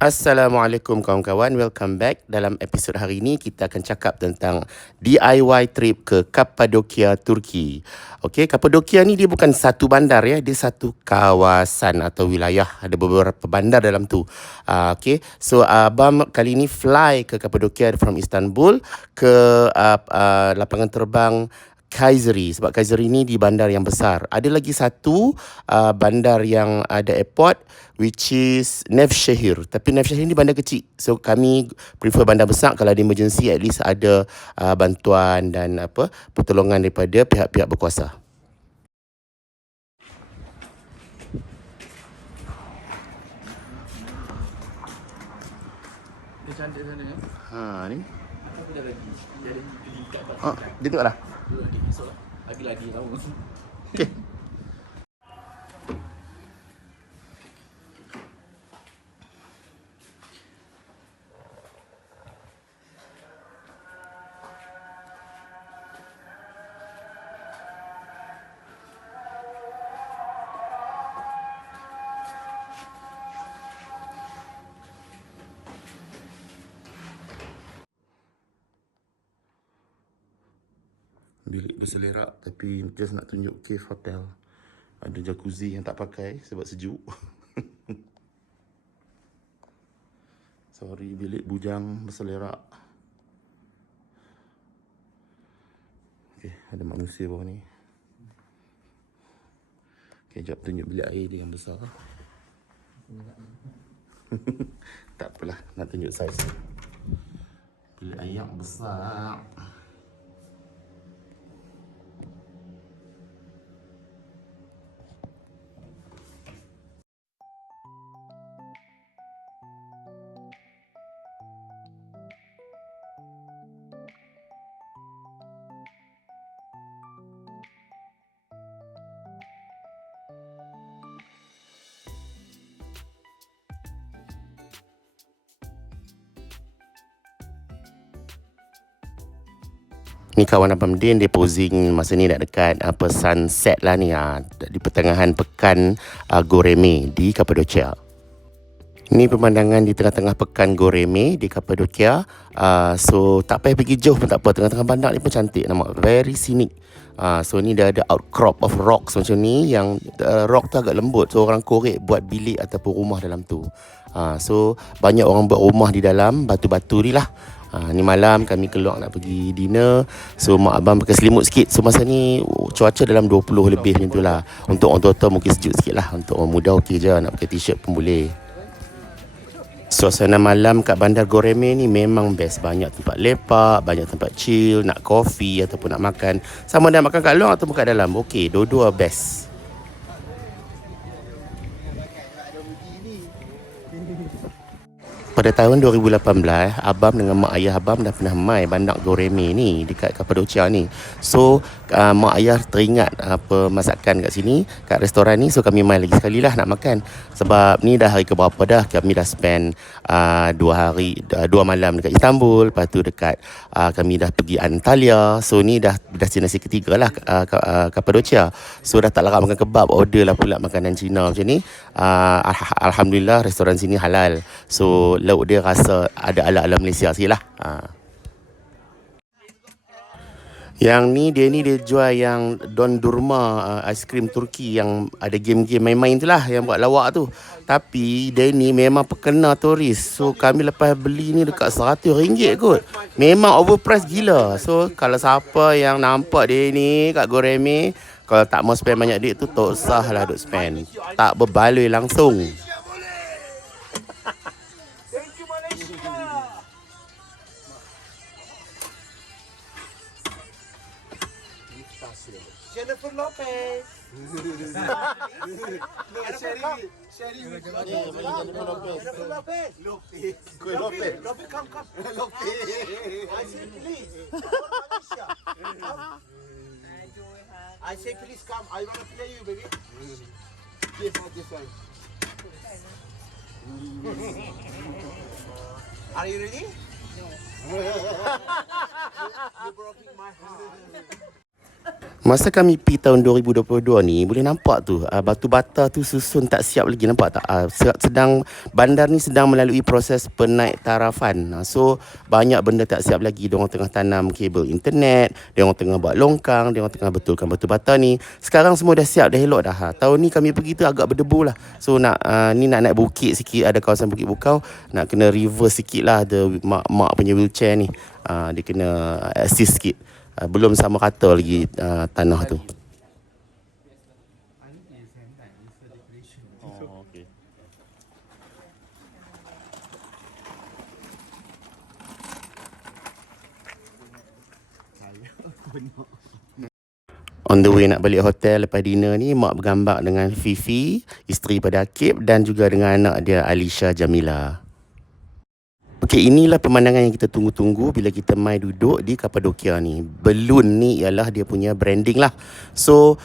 Assalamualaikum kawan-kawan, welcome back. Dalam episod hari ini kita akan cakap tentang DIY trip ke Kapadokia, Turki. Okey, Kapadokia ni dia bukan satu bandar ya, dia satu kawasan atau wilayah. Ada beberapa bandar dalam tu. Okey, so abang kali ni fly ke Kapadokia from Istanbul ke lapangan terbang Kayseri, sebab Kayseri ni di bandar yang besar. Ada lagi satu bandar yang ada airport, which is Nevşehir. Tapi Nevşehir ni bandar kecil. So kami prefer bandar besar. Kalau ada emergency, at least ada bantuan dan pertolongan daripada pihak-pihak berkuasa. Dia cantik sana ya. Ni. Aku dah lagi. Dia ada tingkat tak? Dia tengok dah. Dulu lagi. Esok lah. Lagi lama. Okay. Bilik berselerak tapi just nak tunjuk cave hotel. Ada jacuzzi yang tak pakai sebab sejuk. Sorry, bilik bujang berselerak. Okay, ada manusia bawah ni. Okay, jap tunjuk bilik air dia yang besar. Tak apalah, nak tunjuk saiz. Bilik air yang besar. Ni kawan Abang Din, dia posing masa ni dah dekat sunset lah ni di pertengahan pekan Goreme di Kapadokia. Ni pemandangan di tengah-tengah pekan Goreme di Kapadokia. So tak payah pergi jauh pun tak apa, tengah-tengah bandar ni pun cantik, nampak very scenic. So ni dah ada outcrop of rocks macam ni, yang rock tu agak lembut, so orang korek buat bilik ataupun rumah dalam tu. So banyak orang buat rumah di dalam batu-batu ni lah. Ni malam kami keluar nak pergi dinner. So mak abang pakai selimut sikit. So masa ni cuaca dalam 20 lebih macam tu lah. Untuk orang tua-tua mungkin sejuk sikit lah. Untuk orang muda okey je, nak pakai t-shirt pun boleh. Suasana malam kat bandar Goreme ni memang best. Banyak tempat lepak, banyak tempat chill, nak kopi ataupun nak makan. Sama ada makan kat luar ataupun kat dalam, okey, dua-dua best. Pada tahun 2018, abang dengan mak ayah abang dah pernah mai bandar Goreme ni dekat Kapadokia ni. So mak ayah teringat masakan kat sini, kat restoran ni. So kami mai lagi sekali lah nak makan. Sebab ni dah hari keberapa dah kami dah spend 2 malam dekat Istanbul. Lepas tu dekat kami dah pergi Antalya. So ni dah destinasi ketiga lah Kapadokia. So dah tak larat makan kebab, order lah pula makanan Cina macam ni. Alhamdulillah restoran sini halal. So lauk dia rasa ada ala-ala Malaysia sikit lah. Yang ni dia jual yang dondurma, aiskrim Turki yang ada game-game main-main tu lah, yang buat lawak tu. Tapi dia ni memang perkena turis. So kami lepas beli ni dekat RM100 kot. Memang overpriced gila. So kalau siapa yang nampak dia ni kat Goreme, kalau tak mau spend banyak duit tu, tak usah lah duk spend. Tak berbaloi langsung. Jennifer Lopez. Sherry. Jennifer Lopez. Lopez, come. Lopez. I say please. I say please come. I wanna play you, baby. This one. Are you ready? No. You broke my heart. Masa kami pergi tahun 2022 ni, boleh nampak tu batu bata tu susun tak siap lagi, nampak tak? Sedang bandar ni sedang melalui proses penaik tarafan. So banyak benda tak siap lagi. Diorang tengah tanam kabel internet, diorang tengah buat longkang, diorang tengah betulkan batu bata ni. Sekarang semua dah siap, dah elok dah. Tahun ni kami pergi tu agak berdebu lah. So nak naik bukit sikit, ada kawasan Bukit Bukau, nak kena reverse sikit lah, ada mak punya wheelchair ni. Dia kena assist sikit. Belum sama rata lagi tanah tu. Oh, okay. On the way nak balik hotel lepas dinner ni, mak bergambar dengan Fifi, isteri pada Akib, dan juga dengan anak dia Alisha Jamila. Okey, inilah pemandangan yang kita tunggu-tunggu bila kita mai duduk di Kapadokia ni. Balloon ni ialah dia punya branding lah. So,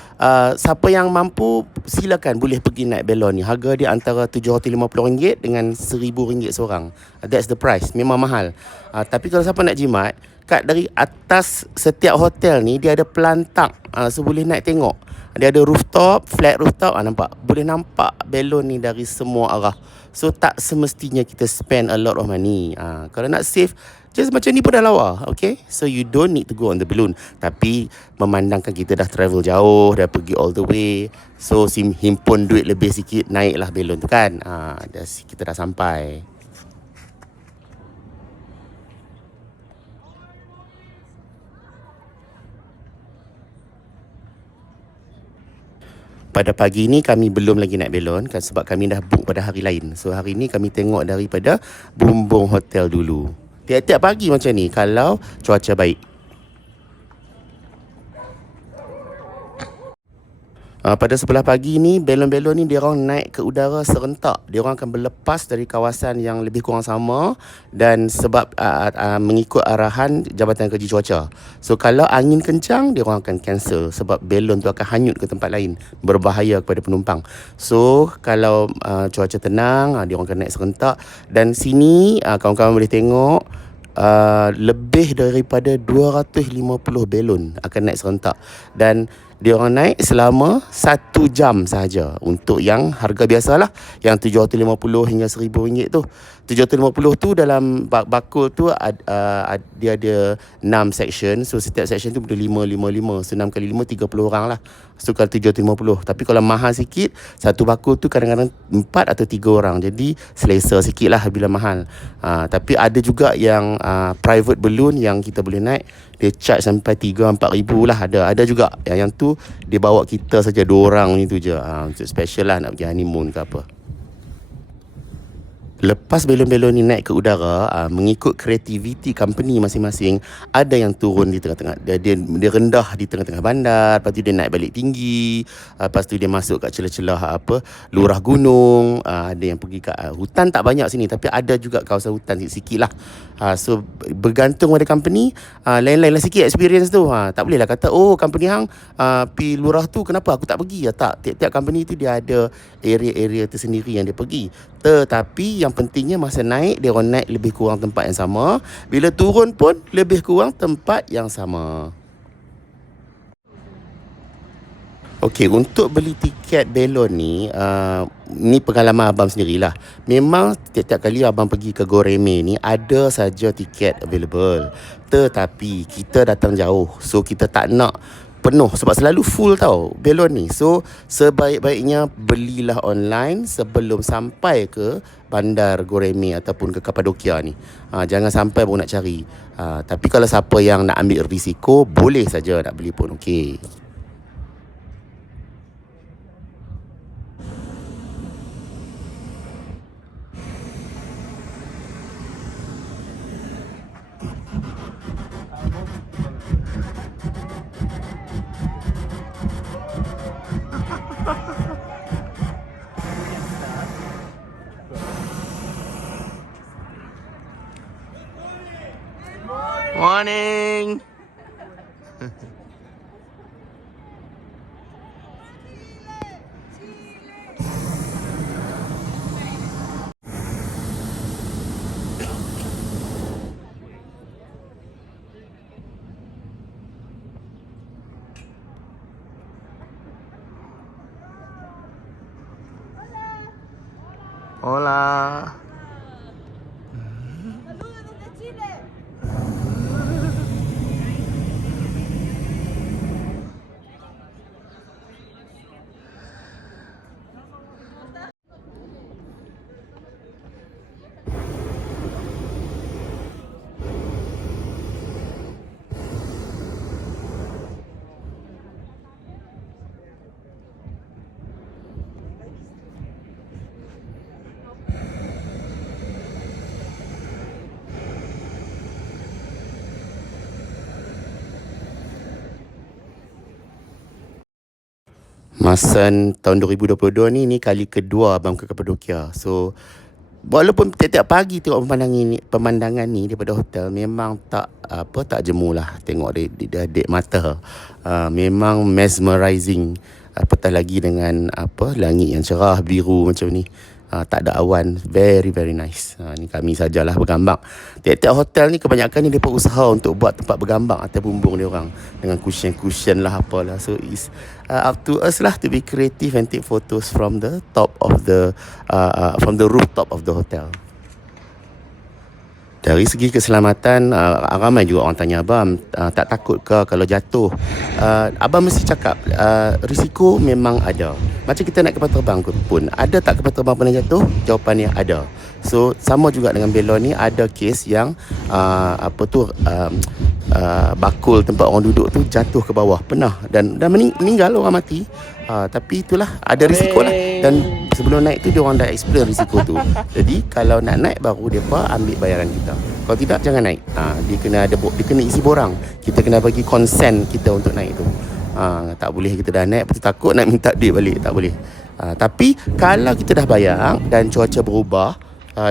siapa yang mampu, silakan boleh pergi naik balloon ni. Harga dia antara RM750 dengan RM1,000 seorang. That's the price. Memang mahal. Tapi kalau siapa nak jimat, kat dari atas setiap hotel ni, dia ada pelantak. So, boleh naik tengok. Dia ada rooftop, flat rooftop. Nampak? Boleh nampak balloon ni dari semua arah. So tak semestinya kita spend a lot of money. Kalau nak save, just macam ni pun dah lawa. Okay, so you don't need to go on the balloon. Tapi memandangkan kita dah travel jauh, dah pergi all the way, so himpun duit lebih sikit, naiklah balloon tu kan. Kita dah sampai. Pada pagi ni kami belum lagi naik balloon kan, sebab kami dah book pada hari lain. So hari ni kami tengok daripada Bumbung Hotel dulu. Tiap-tiap pagi macam ni kalau cuaca baik. Pada sebelah pagi ni, balon-balon ni diorang naik ke udara serentak. Diorang akan berlepas dari kawasan yang lebih kurang sama, dan sebab mengikut arahan Jabatan Kaji Cuaca. So kalau angin kencang, diorang akan cancel sebab balon tu akan hanyut ke tempat lain, berbahaya kepada penumpang. So kalau cuaca tenang, diorang akan naik serentak. Dan sini kawan-kawan boleh tengok, lebih daripada 250 balon akan naik serentak, dan diorang naik selama 1 jam sahaja. Untuk yang harga biasalah, yang 750 hingga RM1,000 tu. 750 tu dalam bakul tu dia ada 6 section. So setiap section tu boleh 5. So 6 kali 5, 30 orang lah. So kalau 750. Tapi kalau mahal sikit, satu bakul tu kadang-kadang 4 atau 3 orang. Jadi selesa sikit lah bila mahal. Tapi ada juga yang private balloon yang kita boleh naik, dia charge sampai 3-4 ribu lah. Ada juga yang tu dia bawa kita saja 2 orang ni tu je. Untuk special lah, nak pergi honeymoon ke apa. Lepas balon-balon ni naik ke udara, mengikut kreativiti company masing-masing, ada yang turun di tengah-tengah, dia rendah di tengah-tengah bandar, lepas tu dia naik balik tinggi, lepas tu dia masuk kat celah-celah lurah gunung, ada yang pergi kat hutan. Tak banyak sini, tapi ada juga kawasan hutan sikit lah. So bergantung pada company, lain-lain lah sikit experience tu. Tak boleh lah kata, oh company hang pergi lurah tu, kenapa aku tak pergi. Tak, tiap-tiap company tu dia ada area-area tersendiri yang dia pergi. Tetapi yang pentingnya masa naik, dia orang naik lebih kurang tempat yang sama. Bila turun pun lebih kurang tempat yang sama. Okey, untuk beli tiket balon ni, ni pengalaman abang sendirilah. Memang tiap-tiap kali abang pergi ke Goreme ni, ada saja tiket available. Tetapi kita datang jauh, so kita tak nak penuh sebab selalu full tau balon ni. So sebaik-baiknya belilah online sebelum sampai ke bandar Goreme ataupun ke Kapadokia ni. Jangan sampai baru nak cari. Tapi kalau siapa yang nak ambil risiko, boleh saja nak beli pun okey. Morning. keemasan tahun 2022 ni kali kedua abang ke Kapadokia. So walaupun tiap-tiap pagi tengok pemandangan ni daripada hotel, memang tak jemu lah tengok dek mata. Memang mesmerizing. Apatah lagi dengan langit yang cerah biru macam ni. Tak ada awan, very very nice. Ni kami sajalah bergambang. Tiap-tiap hotel ni kebanyakan ni mereka usaha untuk buat tempat bergambang atas bumbung dia orang dengan cushion lah apalah. So it's up to us lah to be creative and take photos from the top of the rooftop of the hotel. Dari segi keselamatan, ramai juga orang tanya abang, tak takut ke kalau jatuh? Abang mesti cakap, risiko memang ada. Macam kita naik kapal terbang pun, ada tak kapal terbang pernah jatuh? Jawapannya ada. So sama juga dengan belon ni, ada kes yang bakul tempat orang duduk tu jatuh ke bawah, pernah, dan meninggal, orang mati. Tapi itulah, ada risiko lah. Dan sebelum naik tu dia orang dah explain risiko tu. Jadi kalau nak naik baru depa ambil bayaran kita. Kalau tidak jangan naik. Dia kena isi borang. Kita kena bagi consent kita untuk naik tu. Tak boleh kita dah naik lepas tu takut nak minta duit balik, tak boleh. Tapi kalau kita dah bayar dan cuaca berubah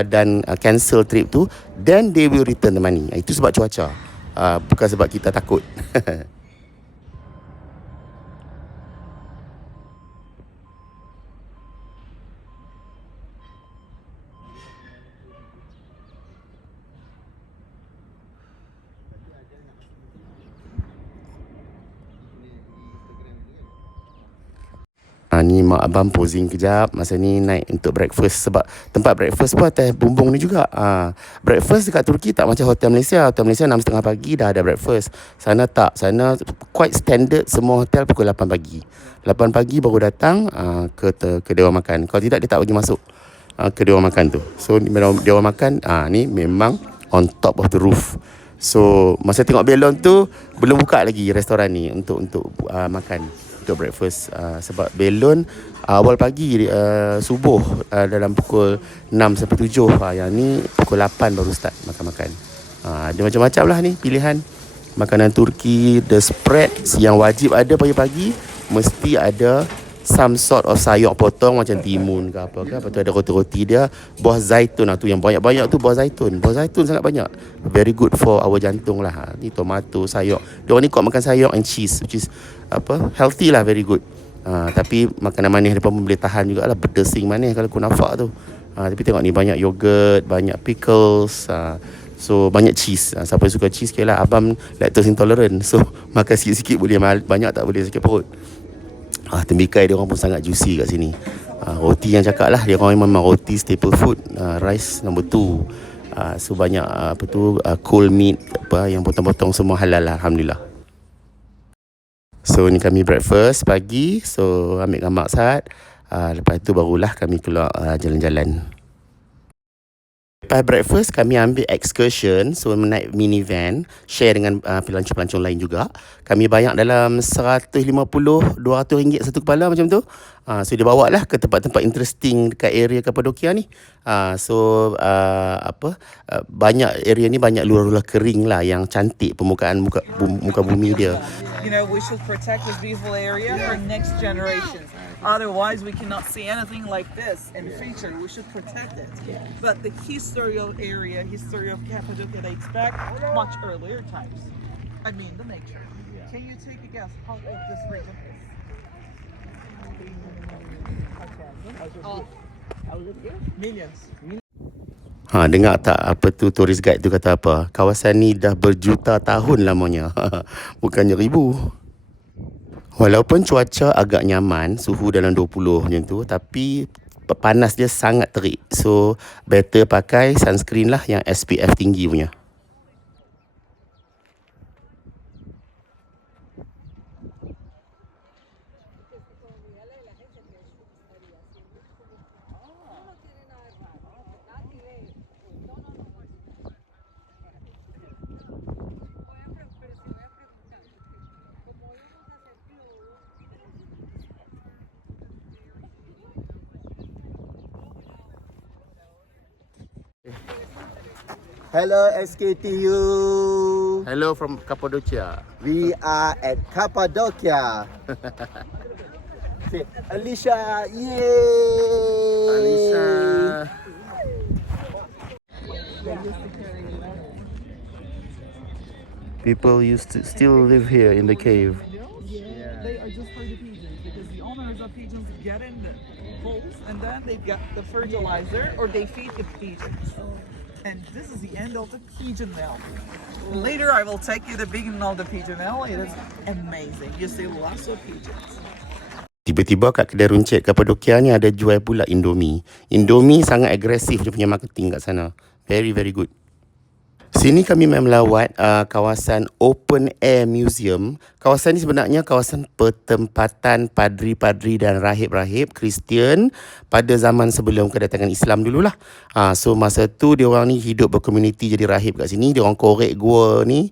dan cancel trip tu, then they will return the money. Itu sebab cuaca. Bukan sebab kita takut. Ni mak abang posing kejap. Masa ni naik untuk breakfast. Sebab tempat breakfast pun atas bumbung ni juga. Breakfast dekat Turki tak macam hotel Malaysia. Hotel Malaysia 6.30 pagi dah ada breakfast. Sana tak. Sana quite standard, semua hotel pukul 8 pagi. 8 pagi baru datang ke dewan makan. Kalau tidak dia tak bagi masuk ke dewan makan tu. So dewan makan ni memang on top of the roof. So masa tengok belon tu, belum buka lagi restoran ni untuk makan, untuk breakfast. Sebab belon awal pagi, subuh, dalam pukul 6 sampai 7. Yang ni pukul 8 baru start makan-makan. Ada macam-macam lah ni pilihan makanan Turki. The spreads yang wajib ada pagi-pagi, mesti ada some sort of sayur potong macam timun ke apa ke. Lepas tu ada roti-roti dia, buah zaitun tu yang banyak-banyak tu, buah zaitun sangat banyak, very good for our jantung lah. Ni tomato, sayur, dia orang ni kuat makan sayur and cheese, which is healthy lah, very good. Tapi makanan manis mereka pun boleh tahan jugalah, berdesing manis kalau kunafak tu. Tapi tengok ni banyak yogurt, banyak pickles, so banyak cheese. Siapa yang suka cheese, kira lah. Abang lactose intolerant, so makan sikit-sikit boleh, banyak tak boleh, sakit perut. Tembikai dia orang pun sangat juicy kat sini. Roti yang cakap lah, dia orang memang roti staple food. Rice number 2. So banyak cold meat, yang potong-potong semua halal lah, alhamdulillah. So ni kami breakfast pagi. So ambil gambar sat. Lepas tu barulah kami keluar jalan-jalan. Lepas breakfast kami ambil excursion. So menaik minivan, share dengan pelancong-pelancong lain juga. Kami bayar dalam 150-200 ringgit satu kepala macam tu. So dia bawa lah ke tempat-tempat interesting dekat area Kapadokia ni. Banyak area ni banyak luar-luar kering lah yang cantik permukaan muka bumi dia. You know, we should protect this beautiful area for next generations. Otherwise, we cannot see anything like this in the future. We should protect it. But the history of Cappadocia dates back much earlier times. I mean, the nature. Can you take a guess how old this region is? Millions. Dengar tak apa tu tourist guide tu kata apa? Kawasan ni dah berjuta tahun lamanya. Bukannya ribu. Walaupun cuaca agak nyaman, suhu dalam 20 macam tu, tapi panas dia sangat terik. So better pakai sunscreen lah yang SPF tinggi punya. Hello SKTU. Hello from Cappadocia. We are at Cappadocia. Say, Alicia, yay! Alicia. People used to still live here in the cave. They are just for the pigeons because the owners of pigeons get in the holes and then they get the fertilizer or they feed the pigeons. And this is the end of the pigeon mill. Later I will take you the beginning of the pigeon mill. It is amazing. You see lots of pigeons. Tiba-tiba kat kedai runcit Kapadokia ni ada jual pula Indomie. Indomie sangat agresif dia punya marketing kat sana. Very, very good. Sini kami melawat kawasan Open Air Museum. Kawasan ni sebenarnya kawasan pertempatan padri-padri dan rahib-rahib Kristian pada zaman sebelum kedatangan Islam dululah. So masa tu dia orang ni hidup berkomuniti jadi rahib kat sini. Dia orang korek gua ni.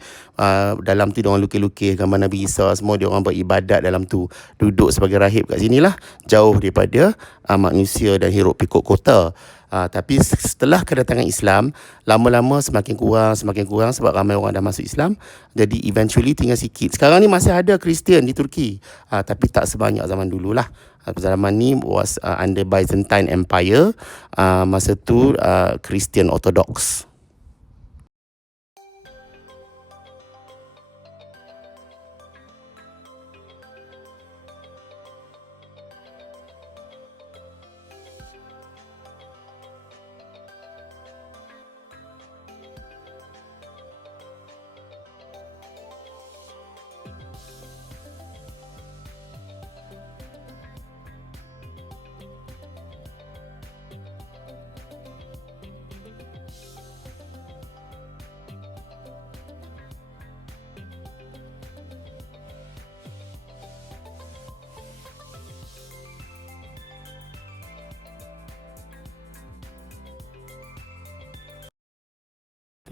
Dalam tu dia orang lukis-lukis gambar Nabi Isa semua. Dia orang beribadat dalam tu. Duduk sebagai rahib kat sinilah. Jauh daripada manusia dan hiruk pikuk kota. Tapi setelah kedatangan Islam, lama-lama semakin kurang sebab ramai orang dah masuk Islam. Jadi eventually tinggal sikit. Sekarang ni masih ada Kristian di Turki. Tapi tak sebanyak zaman dululah. Zaman ni was under Byzantine Empire. Masa tu Kristian Orthodox.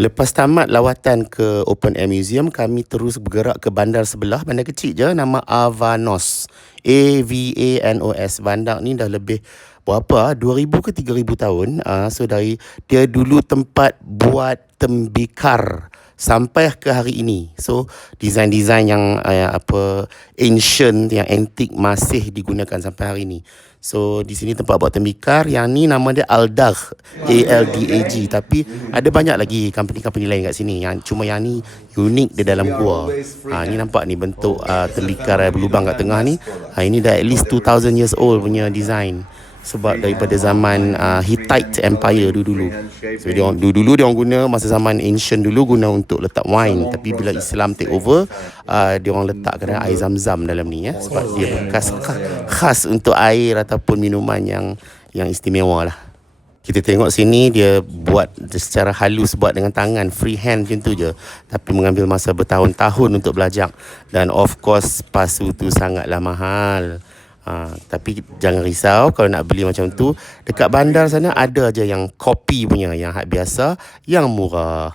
Lepas tamat lawatan ke Open Air Museum, kami terus bergerak ke bandar sebelah, bandar kecil je, nama Avanos. A-V-A-N-O-S. Bandar ni dah lebih berapa? 2,000 ke 3,000 tahun. So dari dia dulu tempat buat tembikar sampai ke hari ini. So design-design yang ancient, yang antik masih digunakan sampai hari ini. So di sini tempat buat tembikar. Yang ni nama dia Aldag, A-L-D-A-G. Tapi ada banyak lagi company-company lain kat sini. Cuma yang ni unik di dalam gua. Ni nampak ni bentuk tembikar berlubang kat tengah ni. Ini dah at least 2,000 years old punya design. Sebab daripada zaman Hittite Empire dulu. So dulu dia orang guna, masa zaman ancient dulu guna untuk letak wine. Tapi bila Islam take over, dia orang letakkan air zam-zam dalam ni ya. Sebab dia bekas khas untuk air ataupun minuman yang istimewa lah. Kita tengok sini dia buat secara halus, buat dengan tangan, freehand macam tu je. Tapi mengambil masa bertahun-tahun untuk belajar. Dan of course pasu tu sangatlah mahal. Tapi jangan risau kalau nak beli macam tu. Dekat bandar sana ada aja yang kopi punya, yang biasa, yang murah.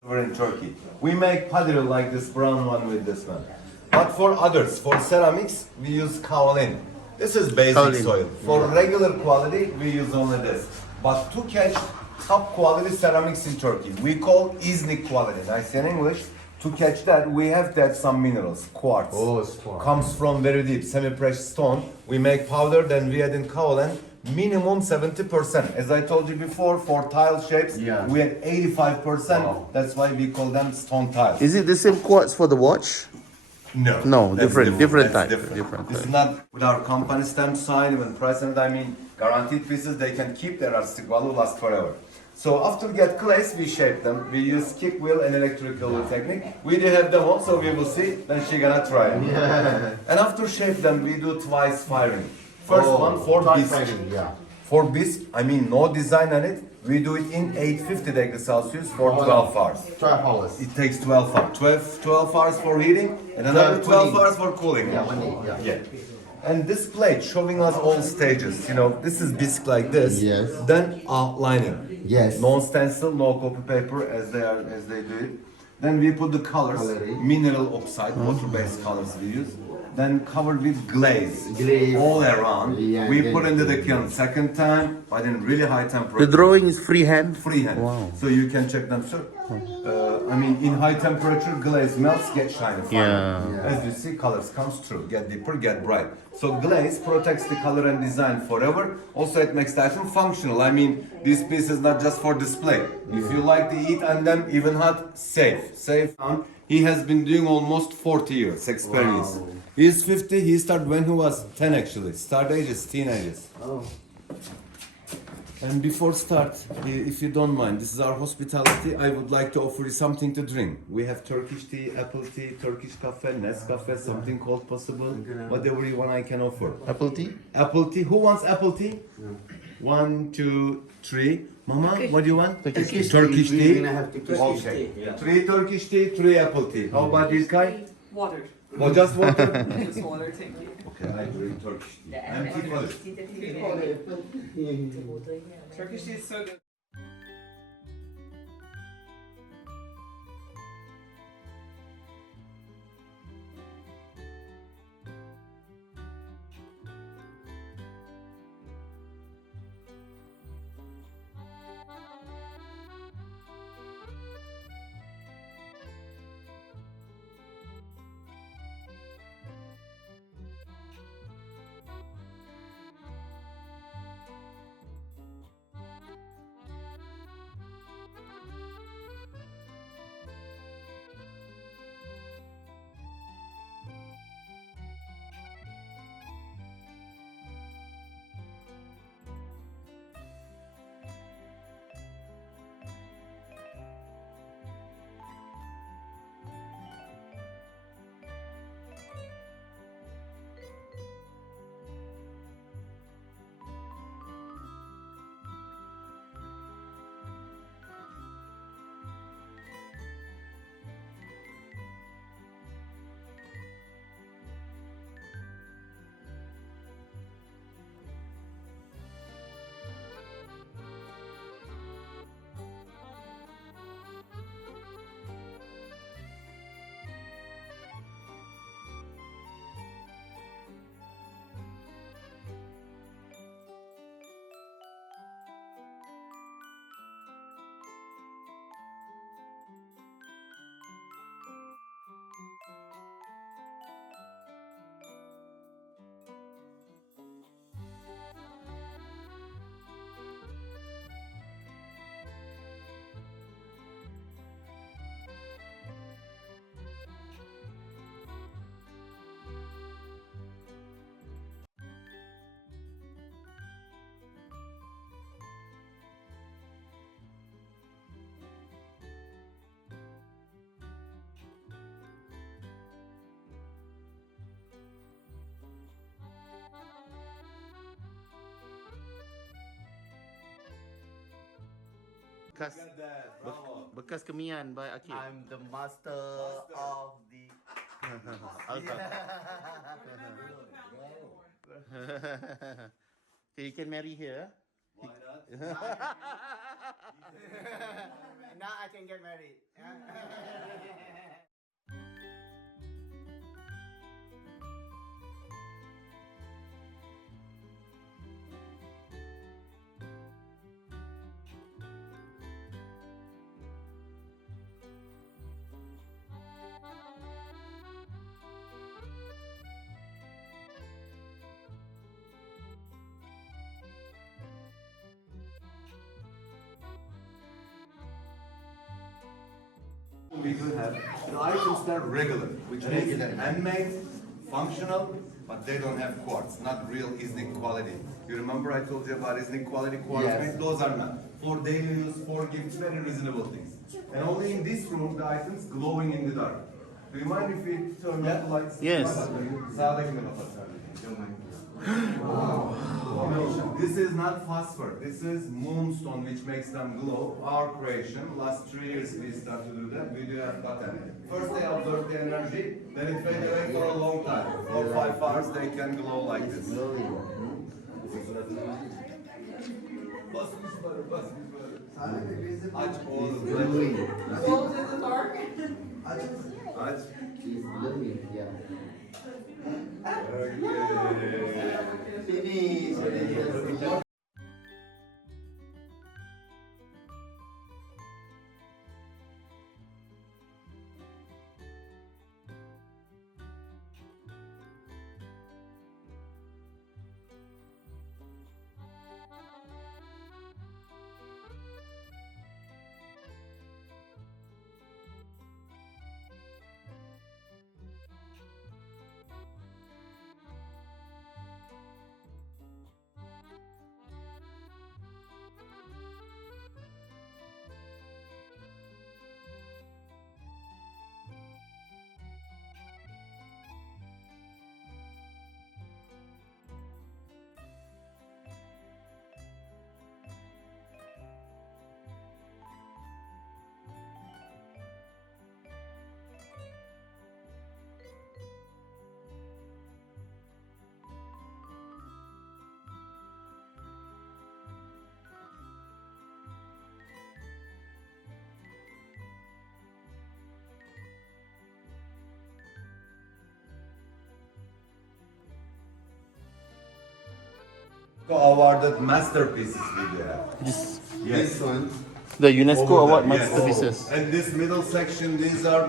We're in Turkey. We make pottery like this brown one with this one. But for others, for ceramics, we use kaolin. This is basic Kaolin. soil. For regular quality, we use only this. But to catch top quality ceramics in Turkey, we call İznik quality. Nice in English. To catch that, we have to add some minerals. Quartz. Oh, it's quartz. Comes from very deep, semi-precious stone. We make powder, then we add in kaolin. Minimum 70%. As I told you before, for tile shapes, Yeah. we had 85%. Wow. That's why we call them stone tiles. Is it the same quartz for the watch? No. No, that's different That's type, different It's type. not with our company stamp sign, even present, I mean, guaranteed pieces, they can keep their artistic value, last forever. So after we get clays, we shape them. We use kick wheel and electrical technique. We do have them also, we will see. Then she gonna try it. And after shape them, we do twice firing. First one for bisque. Yeah. For bisque, I mean no design on it. We do it in 850 degrees Celsius for 12 hours. 12 hours. It takes 12 hours. 12 hours for heating and another 12 cooling. hours for cooling. Yeah, one day, yeah. And this plate showing us all stages. You know, this is bisque like this. Yes. Then outlining. Yes. No stencil, no copy paper as they do it. Then we put the colors, Coloring. mineral oxide, water-based colors we use. then covered with glaze, Glaze. all around. Yeah, We then- put into the kiln second time, but in really high temperature. The drawing is freehand. Freehand. Wow. So you can check them. So, I mean, in high temperature, glaze melts, get shiny. Fine. Yeah. As you see, colors comes through, get deeper, get bright. So glaze protects the color and design forever. Also, it makes the item functional. I mean, this piece is not just for display. If you like to eat and them even hot, safe. He has been doing almost 40 years experience. Wow. He's 50. He started when he was 10 actually. Start ages, teenagers. Oh. And before start, if you don't mind, this is our hospitality. I would like to offer you something to drink. We have Turkish tea, apple tea, Turkish coffee, Nescafe, something cold possible. Whatever you want, I can offer. Apple tea? Apple tea. Who wants apple tea? 1, 2, 3. Mama, what do you want? Turkish Turkish tea. tea. We're gonna have Turkish Okay. tea. 3 Turkish tea, 3 apple tea. How about this guy? Water. Oh, just water? Just water, thank you. Okay, I drink Turkish tea. And tea for it. Turkish tea is so good. Bekas, bekas kemian by Akil. I'm the master of the. Okay, you can marry here. Why not? Now I can get married. We do have the items that are regular, which means they're handmade, functional, but they don't have quartz, not real Iznik quality. You remember I told you about Iznik quality quartz? Yes. Made? Those are not. For daily use, for gifts, very reasonable things. And only in this room, the items glowing in the dark. Do you mind if we turn off the lights? Yes. Sağdakini kapat sadece. Don't mind. No, this is not phosphor. This is moonstone, which makes them glow. Our creation. Last 3 years we start to do that. We do have pattern. First they absorb the energy, then it fades away for a long time. For 5 hours they can glow like this. Aç oğlum. Glows in the dark. Aç. It's glowing, yeah. Finish. Awarded masterpieces we have. This one. The UNESCO Over Award there, yes. masterpieces. And this middle section, these are,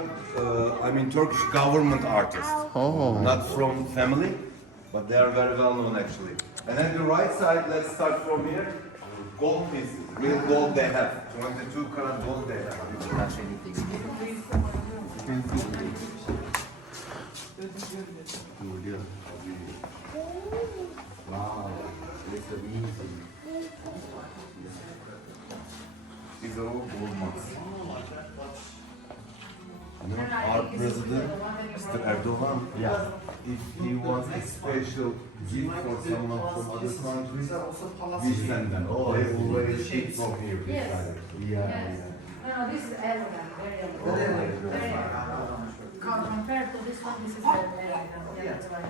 Turkish government artists. Oh. Not from family, but they are very well known actually. And then the right side, let's start from here. Gold pieces, real gold they have. 22 karat gold they have. Wow, it's amazing. These are all gold marks. You know, our president, Mr. Erdogan, if he wants a special gift for someone from other countries, we send them. Oh, They I see. always ship from here. Yes. Yeah, No, this is elegant, very elegant. Very elegant. Compared to this one, this is very elegant. Yeah, that's why.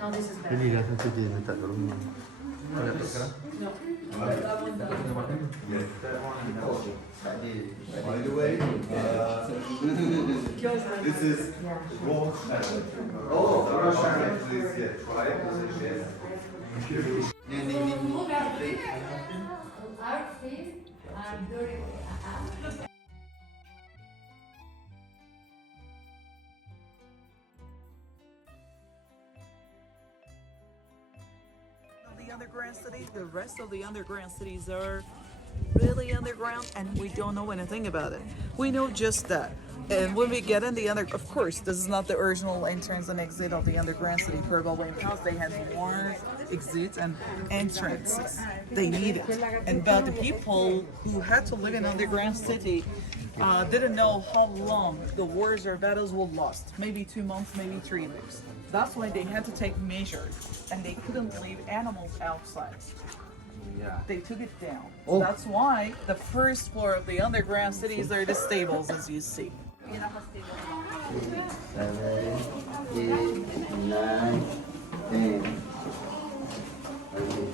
No, this is better. Ini dah satu je letak kat rumah. Yes. By the way, this is gold medal. Oh, please, yeah, try it. Yes. Art fees are very. The underground cities, the rest of the underground cities are really underground and we don't know anything about it. We know just that. And when we get in the of course, this is not the original entrance and exit of the underground city Purple Wayne House. They had more exits and entrances. They needed. And but the people who had to live in underground city didn't know how long the wars or battles will last. Maybe 2 months, maybe 3 weeks. That's why they had to take measures and they couldn't leave animals outside. They took it down. So that's why the first floor of the underground cities are the stables, as you see. 7, 8, 9, 10. Okay.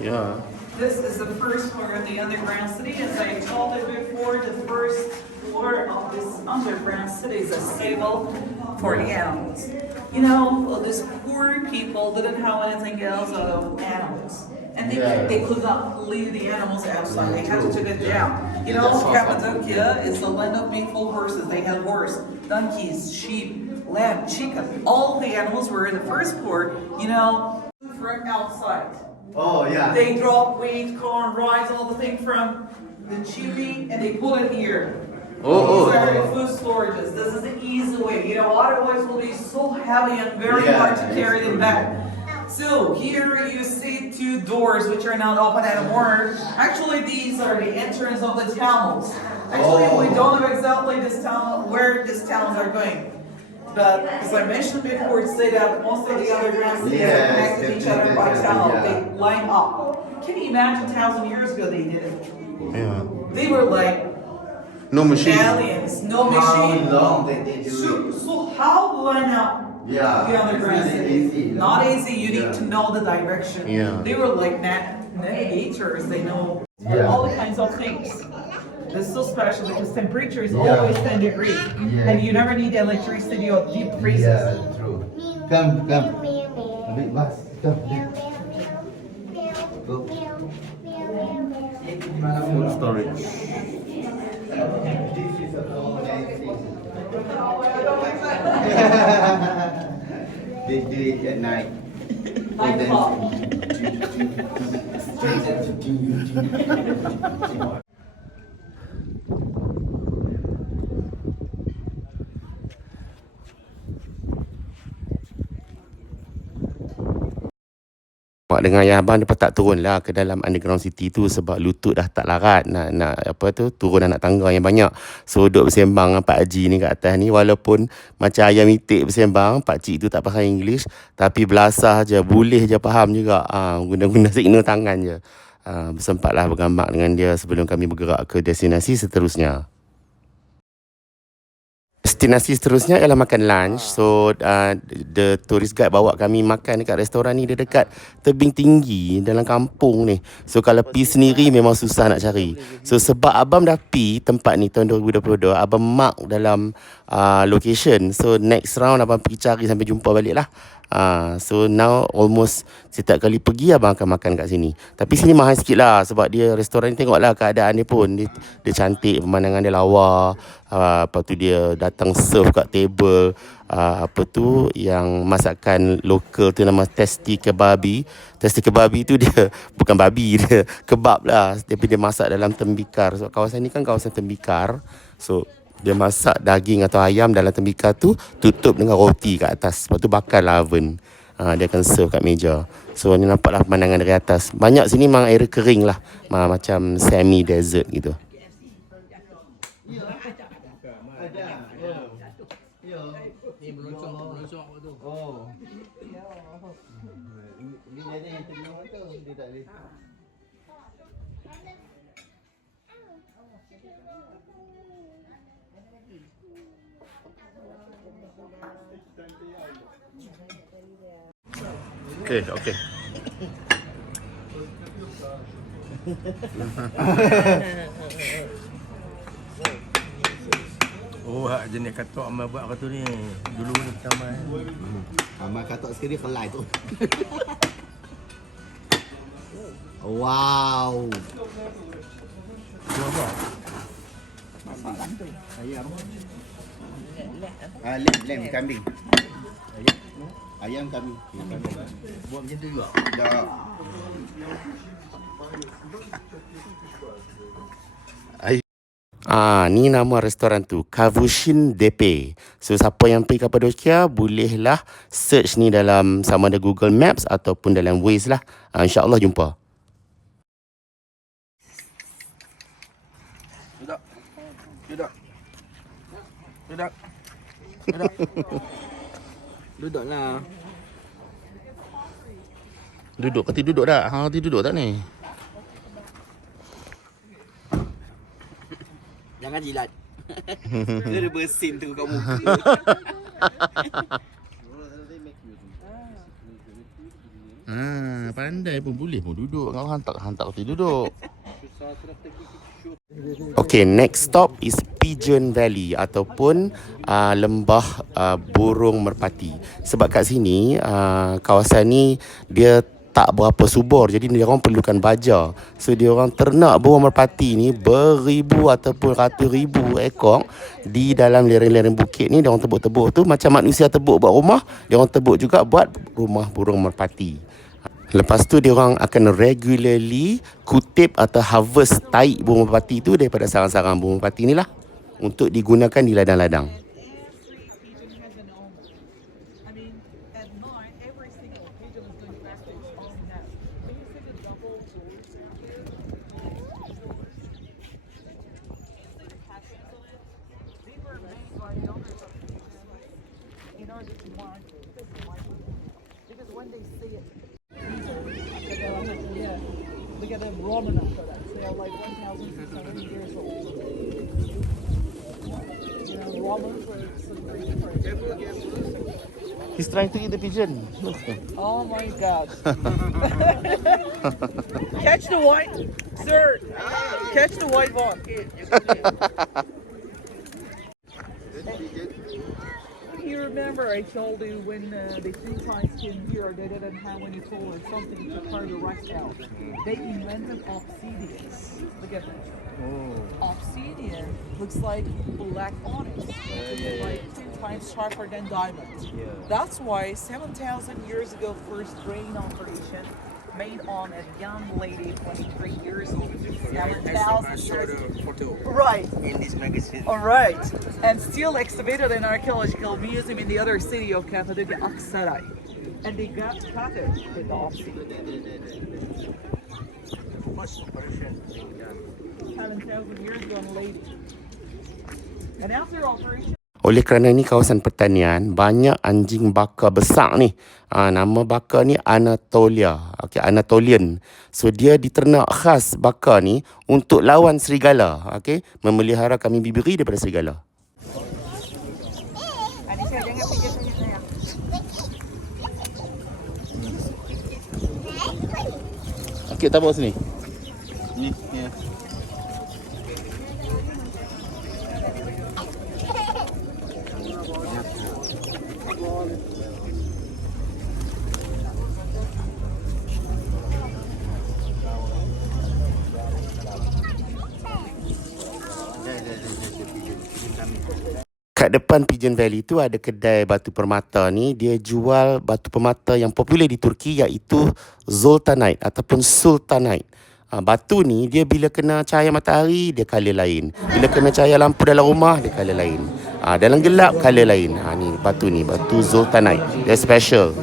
Yeah. This is the first floor of the underground city. As I told you before, the first floor of this underground city is a stable for the animals. You know, these poor people didn't have anything else other than animals. And they could not leave the animals outside. They had to take it down. You know, Cappadocia is the land of beautiful horses. They had horse, donkeys, sheep, lamb, chicken. All the animals were in the first floor, you know, from outside. Oh, yeah. They drop wheat, corn, rice, all the thing from the chimney, and they put it here. These are food storages. This is the easy way. You know, otherwise it will be so heavy and very hard to carry them back. So here you see 2 doors which are not open anymore. Actually, these are the entrance of the tunnels. Actually, we don't know exactly this tunnel where these tunnels are going. But as I mentioned before, it's say that most of the underground cities are connected to each other by tunnel. They line up. Can you imagine 1,000 years ago they did it? Yeah. They were like No machine. aliens, no How machine. long did they do it? So how line up Yeah. be on the grass. Easy. Not easy. You need to know the direction. Yeah. They were like navigators. They know Yeah. all kinds of things. This is so special because temperature is Yeah. always 10 degrees, Yeah. and you never need electricity or deep freezes. Yeah, true. Come. A bit fast. Come. Go. Full storage. They do it at night. Nightfall. Mak dengan ayah abang dia tak turun lah ke dalam underground city tu sebab lutut dah tak larat nak apa tu turun anak tangga yang banyak. So duduk bersembang dengan Pak Haji ni kat atas ni, walaupun macam ayam itik bersembang, Pak Cik tu tak faham English tapi belasah je, boleh je faham juga. Guna-guna signal tangan je. Bersempatlah bergambak dengan dia sebelum kami bergerak ke destinasi seterusnya. Destinasi seterusnya ialah makan lunch. So the tourist guide bawa kami makan dekat restoran ni. Dia dekat tebing tinggi dalam kampung ni. So kalau pergi sendiri memang susah nak cari. So sebab abang dah pergi tempat ni tahun 2022, abang mark dalam location. So next round abang pergi cari sampai jumpa balik lah. So now almost setiap kali pergi abang akan makan kat sini. Tapi sini mahal sikit lah sebab dia restoran ni, tengoklah keadaan dia pun. Dia cantik, pemandangan dia lawa. Lepas tu dia datang serve kat table apa tu yang masakan lokal tu nama testi kebabi. Testi kebabi tu dia bukan babi, dia kebab lah. Tapi dia masak dalam tembikar. So kawasan ni kan kawasan tembikar. So dia masak daging atau ayam dalam tembikar tu, tutup dengan roti kat atas. Lepas tu bakar lah oven. Dia akan serve kat meja. So ni nampaklah pemandangan dari atas. Banyak sini memang area kering lah, macam semi desert gitu. Ni meloncong tu. Oh. Dia ada yang tengok tu, dia tak boleh. Okay. Oh, hak jenis katok Amal buat kata ni. Dulu ni pertama. Amal katak sekali kelai tu. Wow. Tu apa? Lem kambing. Ayam kambing. Buat macam tu juga. Dah. Ni nama restoran tu, Kavushin Depe. So siapa yang pergi Kapadokia bolehlah search ni dalam sama ada Google Maps ataupun dalam Waze lah. InsyaAllah jumpa. Duduklah. Duduk, kata duduk tak? Kata duduk tak ni? Jangan jilat. Dia ada bersin tu kat muka. Pandai pun boleh pun duduk. Kau hantar kata duduk. Okay, next stop is Pigeon Valley ataupun lembah burung merpati. Sebab kat sini kawasan ni dia tak berapa subur, jadi dia orang perlukan baja. So dia orang ternak burung merpati ni beribu ataupun ratus ribu ekor di dalam lereng-lereng bukit ni. Dia orang tebuk-tebuk tu macam manusia tebuk buat rumah, dia orang tebuk juga buat rumah burung merpati. Lepas tu dia orang akan regularly kutip atau harvest taik burung merpati tu daripada sarang-sarang burung merpati ni lah untuk digunakan di ladang-ladang. Look at them rolling up for that. They are like 1,600 years old. You know, He's trying to eat the pigeon. Oh my God. Catch the white, sir. Catch the white one. You remember I told you when the Philippines came here, they didn't have any tool or something to carry the rice out. They invented obsidian. Look at that. Obsidian looks like black onyx, like 10 times sharper than diamond. That's why 7,000 years ago, first brain operation made on a young lady, 23 years old. 7,000 years. photo Right. in this magazine. All right, and still excavated in archaeological museum in the other city of Cappadocia, Aksaray, and they got cut it with the obsidian. 7,000 years ago, lady. And after operation. Oleh kerana ni kawasan pertanian, banyak anjing baka besar ni. Nama baka ni Anatolia. Okay, Anatolian. So dia diternak khas baka ni untuk lawan serigala. Okay, memelihara kambing bibiri daripada serigala. Okay, tahu sini. Ni, ya. Kat depan Pigeon Valley tu ada kedai batu permata ni. Dia jual batu permata yang popular di Turki, iaitu Zoltanite ataupun Sultanite. Batu ni dia bila kena cahaya matahari dia color lain. Bila kena cahaya lampu dalam rumah dia color lain. Dalam gelap color lain. Ni batu Zoltanite. Dia special.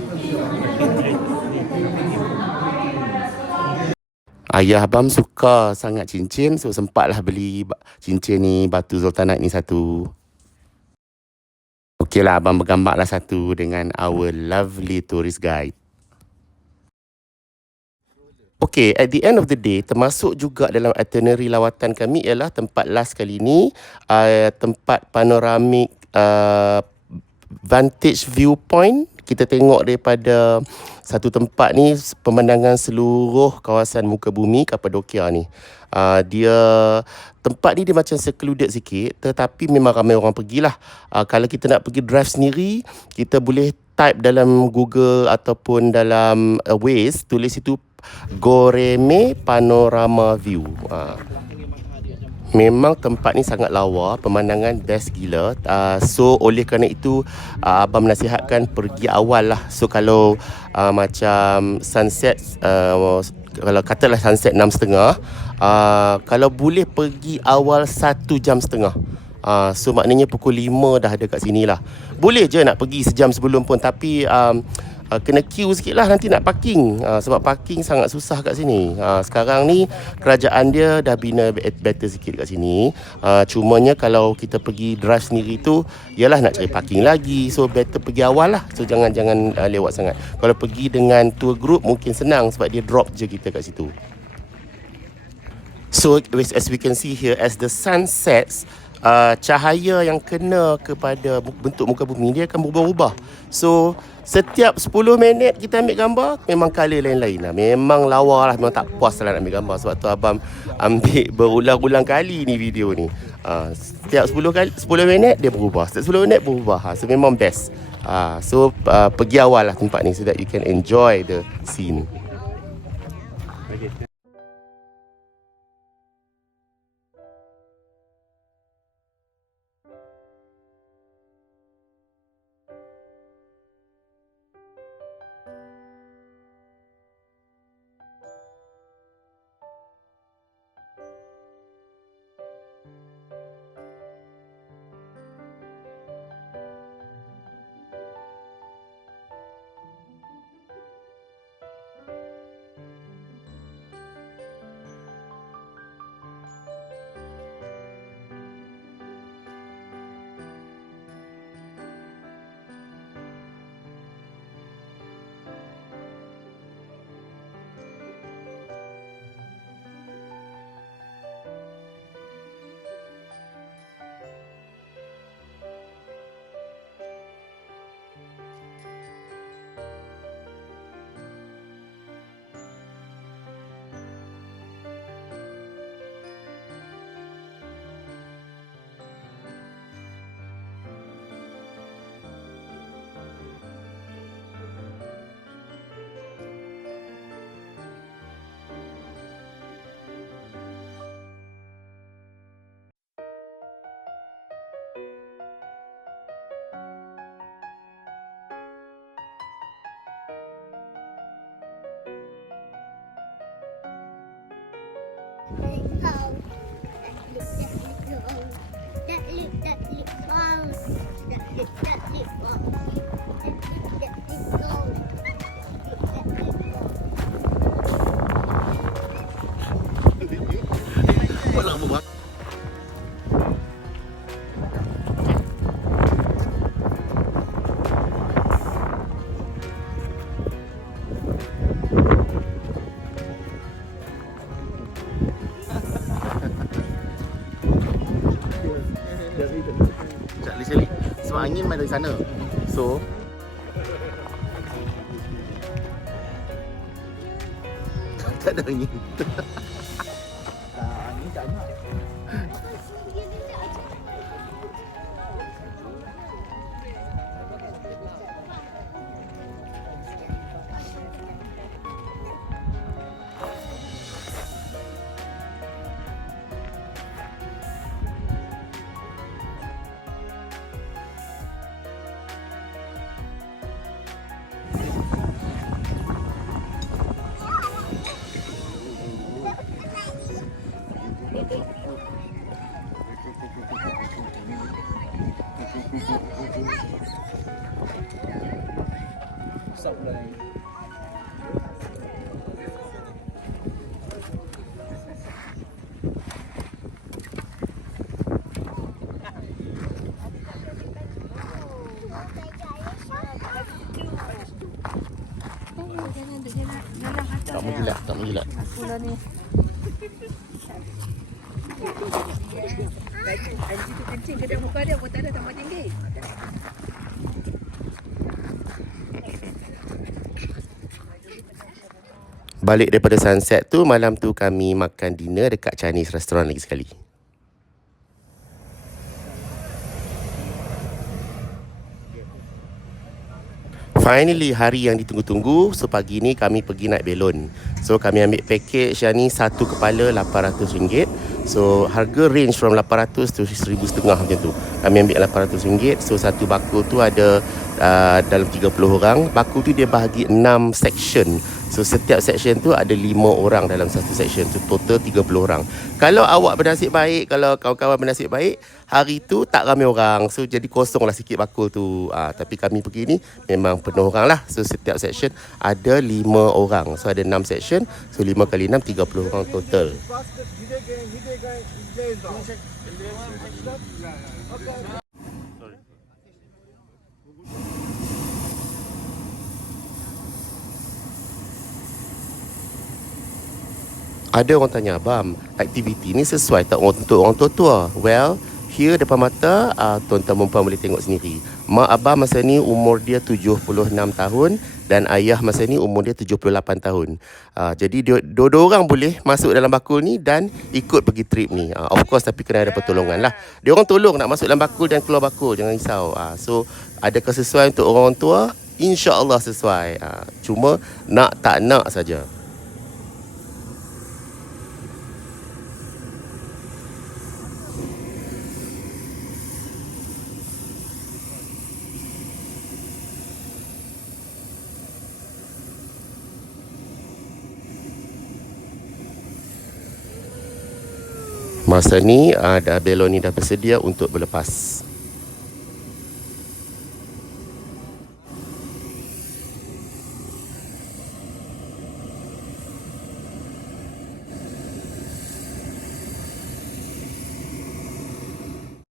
Ayah abang suka sangat cincin, so sempatlah beli cincin ni, batu Zoltanite ni satu. Okeylah, abang bergambarlah satu dengan our lovely tourist guide. Okay, at the end of the day, termasuk juga dalam itinerary lawatan kami ialah tempat last kali ni, tempat panoramik vantage viewpoint. Kita tengok daripada satu tempat ni pemandangan seluruh kawasan muka bumi Cappadocia ni. Tempat ni dia macam secluded sikit, tetapi memang ramai orang pergilah. Kalau kita nak pergi drive sendiri, kita boleh type dalam Google ataupun dalam Waze, tulis itu Goreme Panorama View. Memang tempat ni sangat lawa, pemandangan best gila. So oleh kerana itu abang menasihatkan pergi awal lah. So kalau macam sunset, kalau katalah sunset 6.30, kalau boleh pergi awal 1 jam setengah. So maknanya pukul 5 dah ada kat sini lah. Boleh je nak pergi sejam sebelum pun, tapi kena queue sikit lah nanti nak parking. Sebab parking sangat susah kat sini. Sekarang ni kerajaan dia dah bina better sikit kat sini. Cumanya kalau kita pergi drive sendiri tu, ialah nak cari parking lagi. So better pergi awal lah. So jangan lewat sangat. Kalau pergi dengan tour group mungkin senang sebab dia drop je kita kat situ. So as we can see here, as the sun sets, cahaya yang kena kepada bentuk muka bumi dia akan berubah-ubah. So setiap 10 minit kita ambil gambar, memang colour lain-lain lah. Memang lawa lah, memang tak puas lah nak ambil gambar. Sebab tu abang ambil berulang-ulang kali ni video ni. Setiap 10 minit dia berubah, setiap 10 minit berubah. So memang best. So pergi awal lah tempat ni so that you can enjoy the scene. Sekali-sekali. Sebab angin main dari sana. So tak ada angin. Tak menjilat, tak menjilat. Anjing tu kencing ke muka dia, pun tak ada tambah tinggi. Balik daripada sunset tu, malam tu kami makan dinner dekat Chinese restaurant lagi sekali. Finally, hari yang ditunggu-tunggu. So, pagi ni kami pergi naik belon. So, kami ambil package yang ni, satu kepala RM800. So, harga range from 800 to 1,500 macam tu. Kami ambil RM800. So, satu bakul tu ada dalam 30 orang. Bakul tu dia bahagi 6 section. So, setiap section tu ada 5 orang dalam satu section. So, total 30 orang. Kalau awak bernasib baik, kalau kawan-kawan bernasib baik, hari tu tak ramai orang. So, jadi kosong lah sikit bakul tu. Tapi kami pergi ni memang penuh orang lah. So, setiap section ada 5 orang. So, ada 6 section. So, 5 kali 6, 30 orang total. Ada orang tanya, Abang, aktiviti ni sesuai tak untuk orang tua-tua? Well, here depan mata, tuan-tuan perempuan boleh tengok sendiri. Mak abang masa ni umur dia 76 tahun dan ayah masa ni umur dia 78 tahun. Jadi dua-dua orang boleh masuk dalam bakul ni dan ikut pergi trip ni. Of course, tapi kena ada pertolongan lah. Dia orang tolong nak masuk dalam bakul dan keluar bakul, jangan risau. So, adakah sesuai untuk orang tua? InsyaAllah sesuai. Cuma nak tak nak saja. Masa ni belon ni dah bersedia untuk berlepas.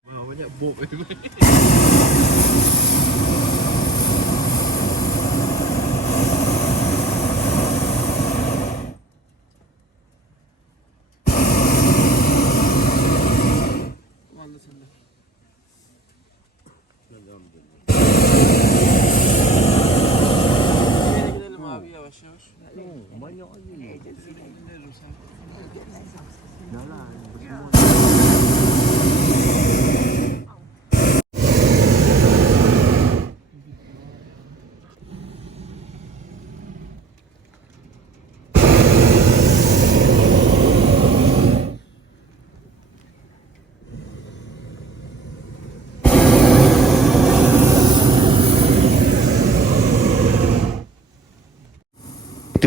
Banyak bok. Banyak lagi.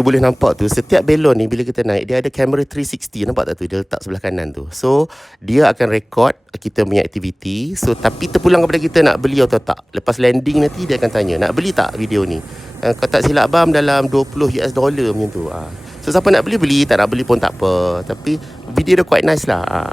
boleh nampak tu, setiap belon ni bila kita naik, dia ada kamera 360. Nampak tak tu? Dia letak sebelah kanan tu. So, dia akan record kita punya aktiviti. So, tapi terpulang kepada kita nak beli atau tak. Lepas landing nanti, dia akan tanya, nak beli tak video ni? Kalau tak silap abang dalam $20 macam tu. So, siapa nak beli, tak nak beli pun tak apa. Tapi, video dia quite nice lah.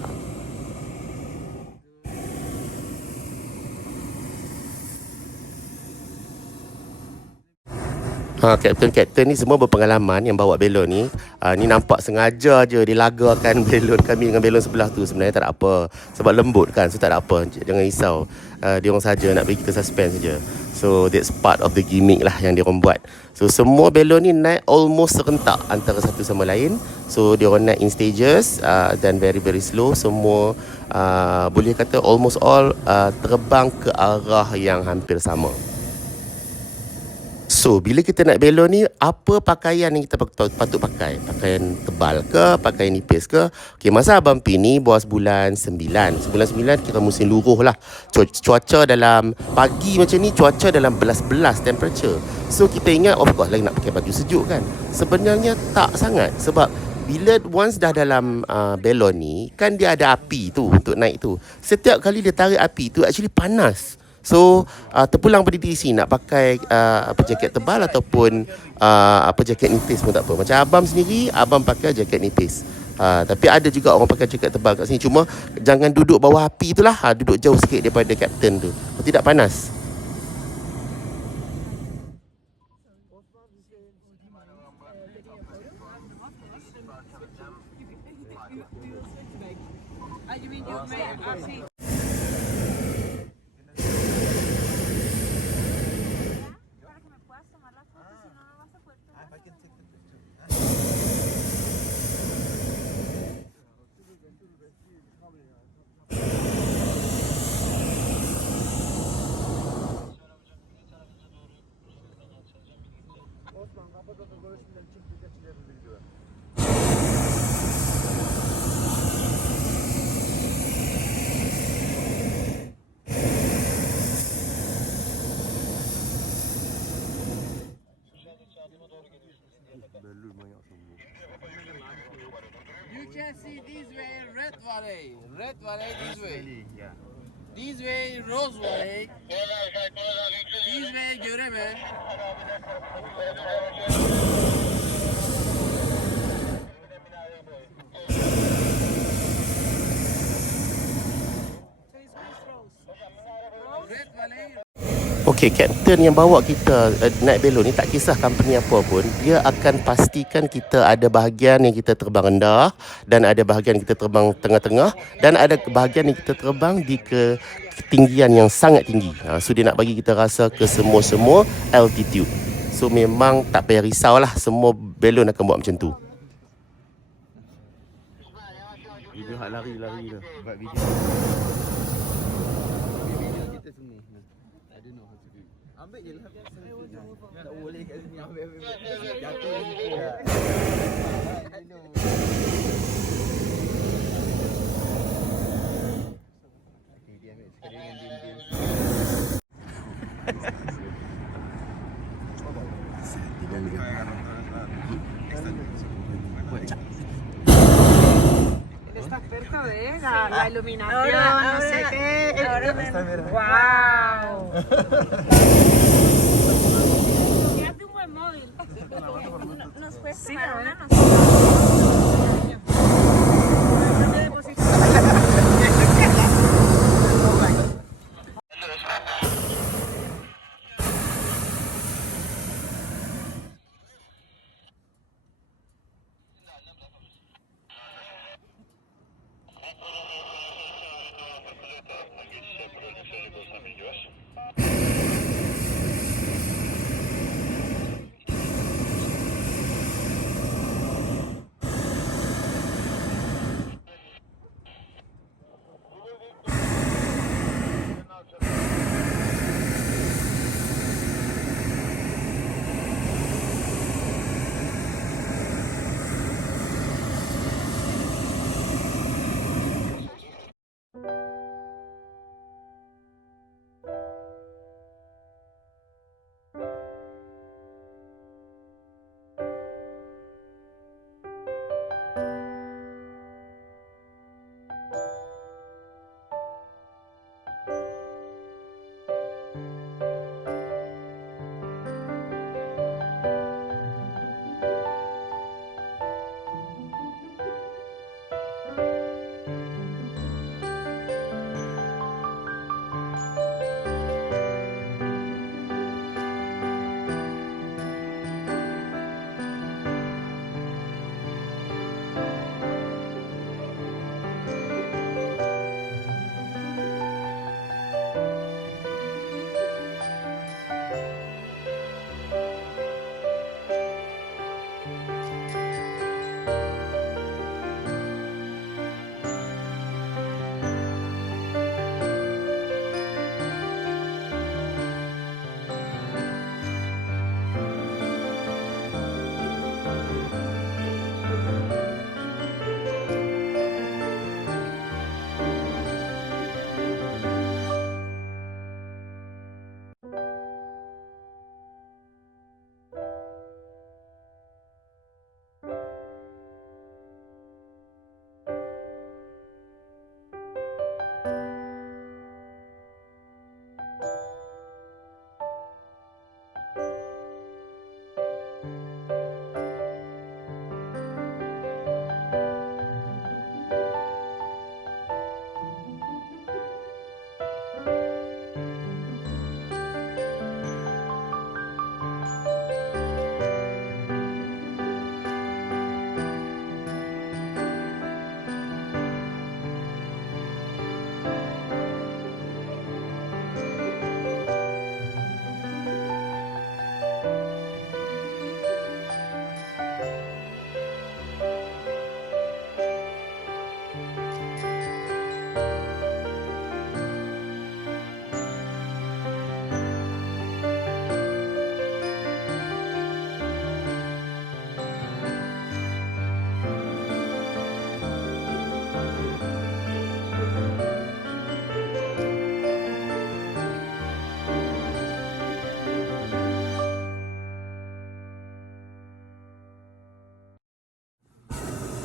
Kapten ni semua berpengalaman yang bawa belon ni. Ni nampak sengaja je dia lagakan belon kami dengan belon sebelah tu. Sebenarnya tak ada apa. Sebab lembut kan, so tak ada apa. Jangan risau. Dia orang saja nak bagi kita suspense saja. So that's part of the gimmick lah yang dia orang buat. So semua belon ni naik almost serentak antara satu sama lain. So dia orang naik in stages dan very very slow. Semua boleh kata almost all terbang ke arah yang hampir sama. So, bila kita naik belon ni, apa pakaian yang kita patut pakai? Pakaian tebal ke? Pakaian nipis ke? Okay, masa Abang P ni bawah bulan 9. Bulan 9 kira musim luruh lah. Cuaca dalam pagi macam ni, cuaca dalam belas-belas temperature. So, kita ingat, of course lagi nak pakai baju sejuk kan? Sebenarnya tak sangat. Sebab bila once dah dalam belon ni, kan dia ada api tu untuk naik tu. Setiap kali dia tarik api tu, actually panas. So, terpulang pada diri sini nak pakai jaket tebal ataupun jaket nipis pun tak apa. Macam abang sendiri, abang pakai jaket nipis. Tapi ada juga orang pakai jaket tebal kat sini. Cuma jangan duduk bawah api tu lah. Duduk jauh sikit daripada kapten tu. Tidak panas. You can see this way red valley this way. This way rose valley. This way Göreme. Red valley. Okey, kapten yang bawa kita naik belon ni tak kisah company apa pun, dia akan pastikan kita ada bahagian yang kita terbang rendah dan ada bahagian yang kita terbang tengah-tengah dan ada bahagian yang kita terbang di ketinggian yang sangat tinggi. So dia nak bagi kita rasa ke semua altitude. So memang tak payah risau lah, semua belon akan buat macam tu. Video hak lari-lari tu. Buat video. Kita semua. I don't know how to do. Ambil je lah. Tak boleh kat sini ambil. Jatuh lagi. Dia ambil sekali dengan diam-diam. Está cerca de la iluminación, no sé qué. ¡Wow! Fíjate un buen móvil. Nos cuesta una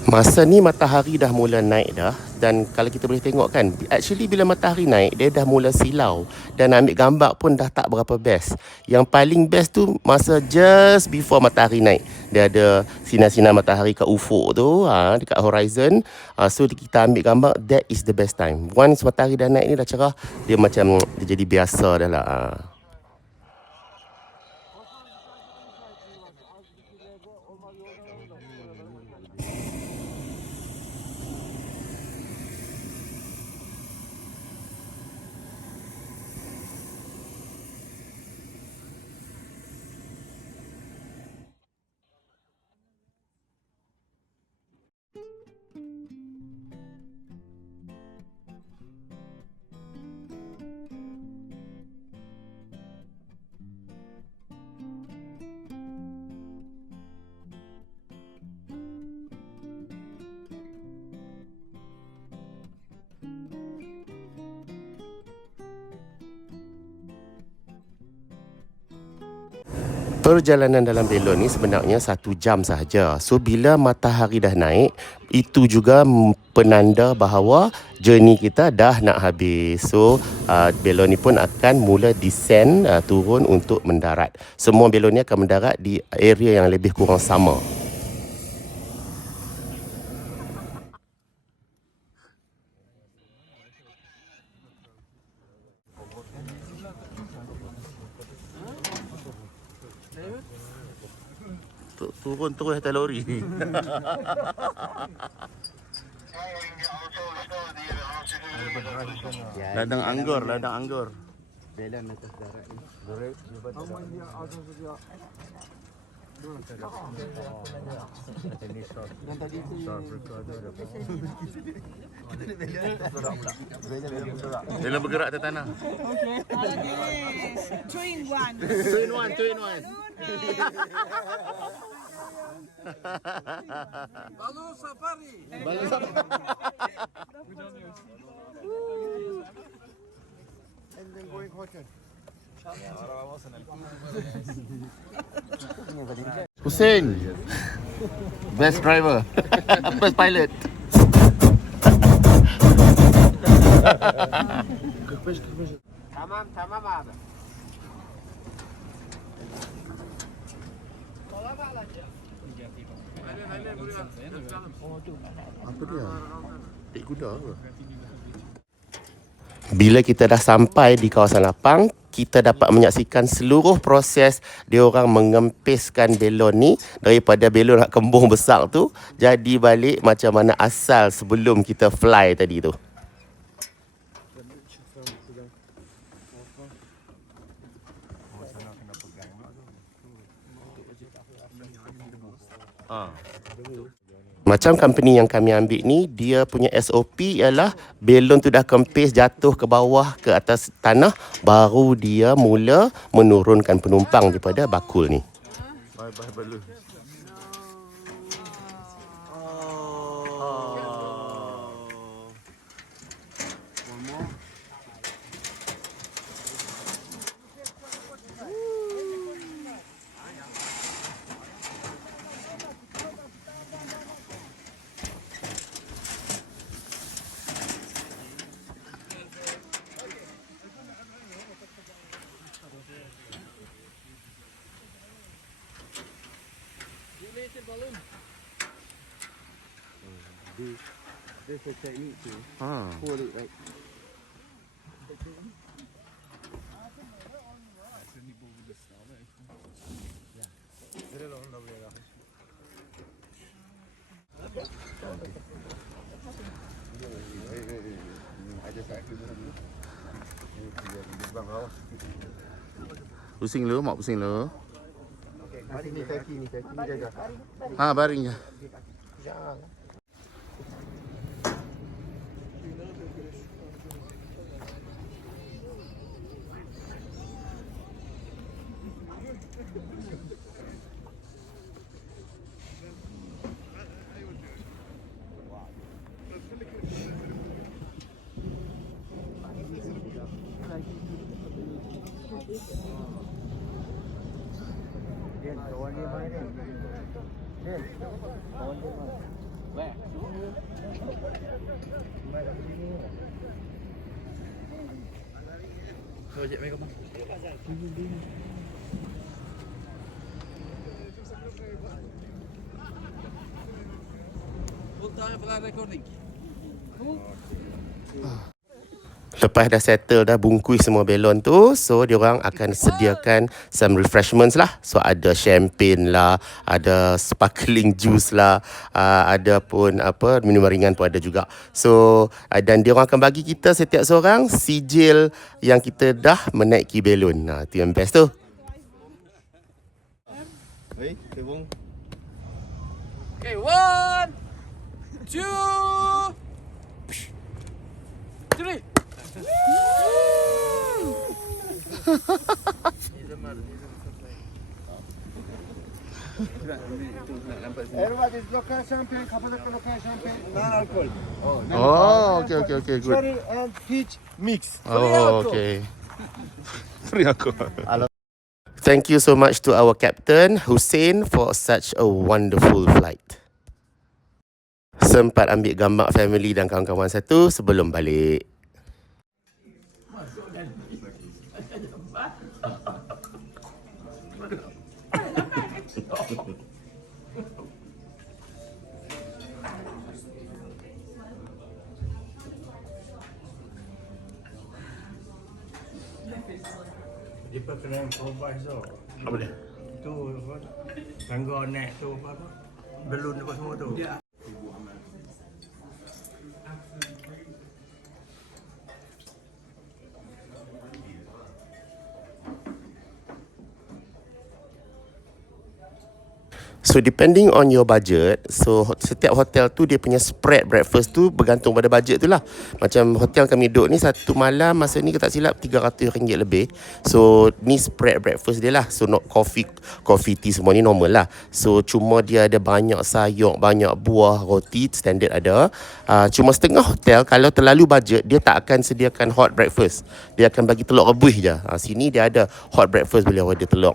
Masa ni matahari dah mula naik dah, dan kalau kita boleh tengok kan, actually bila matahari naik dia dah mula silau, dan ambil gambar pun dah tak berapa best. Yang paling best tu masa just before matahari naik. Dia ada sinar-sinar matahari kat ufuk tu, dekat horizon. So kita ambil gambar, that is the best time. Once matahari dah naik ni dah cerah, dia macam dia jadi biasa dah lah. Perjalanan dalam belon ni sebenarnya 1 jam sahaja. So bila matahari dah naik, itu juga penanda bahawa journey kita dah nak habis. So belon ni pun akan mula descend, turun untuk mendarat. Semua belon ni akan mendarat di area yang lebih kurang sama. Turun terus atas lori. Ladang anggur, ladang anggur. Belon atas darat ni. Belon bergerak atas tanah. Two in one. Two in one, two in one. Balloon safari. Hussein, best driver, best pilot. Tamam abi. Apa dia? Tik kuda ke? Bila kita dah sampai di kawasan lapang, kita dapat menyaksikan seluruh proses dia orang mengempiskan belon ni daripada belon nak kembung besar tu jadi balik macam mana asal sebelum kita fly tadi tu. Macam company yang kami ambil ni, dia punya SOP ialah belon tu dah kempis jatuh ke bawah ke atas tanah, baru dia mula menurunkan penumpang daripada bakul ni. Bye-bye balloon. There's a technique to Ha. pull it right. Pusing lu, mak pusing lu. Ni kaki ni jaga. Ha, baring je. Kawan dia mana ni? Kawan dia mana? Baik. Projek mereka bang. Full time flight recording. Lepas dah settle, dah bungkus semua belon tu, so diorang akan sediakan some refreshments lah. So ada champagne lah, ada sparkling juice lah, ada pun apa minuman ringan pun ada juga. So dan diorang akan bagi kita setiap seorang sijil yang kita dah menaiki belon. Nah, tu yang best tu. Hey, tebong. Okay, 1, 2, 3. Everybody local champagne, Kapadokya local champagne, non-alcohol. Oh, okay, good. Cherry and peach mix. Oh, okay. Free aku. Thank you so much to our captain Hussein for such a wonderful flight. Sempat ambil gambar family dan kawan-kawan satu sebelum balik. Dia kena improvise tau. Apa dia? Tu apa? Tangga net tu apa tu? Belun apa semua tu. Ya. So depending on your budget, so setiap hotel tu dia punya spread breakfast tu bergantung pada budget tu lah. Macam hotel kami duduk ni satu malam masa ni tak silap RM300 lebih. So ni spread breakfast dia lah. So not coffee tea semua ni normal lah. So cuma dia ada banyak sayur, banyak buah, roti standard ada. Cuma setengah hotel kalau terlalu budget dia tak akan sediakan hot breakfast. Dia akan bagi telur rebus je. Sini dia ada hot breakfast, boleh order telur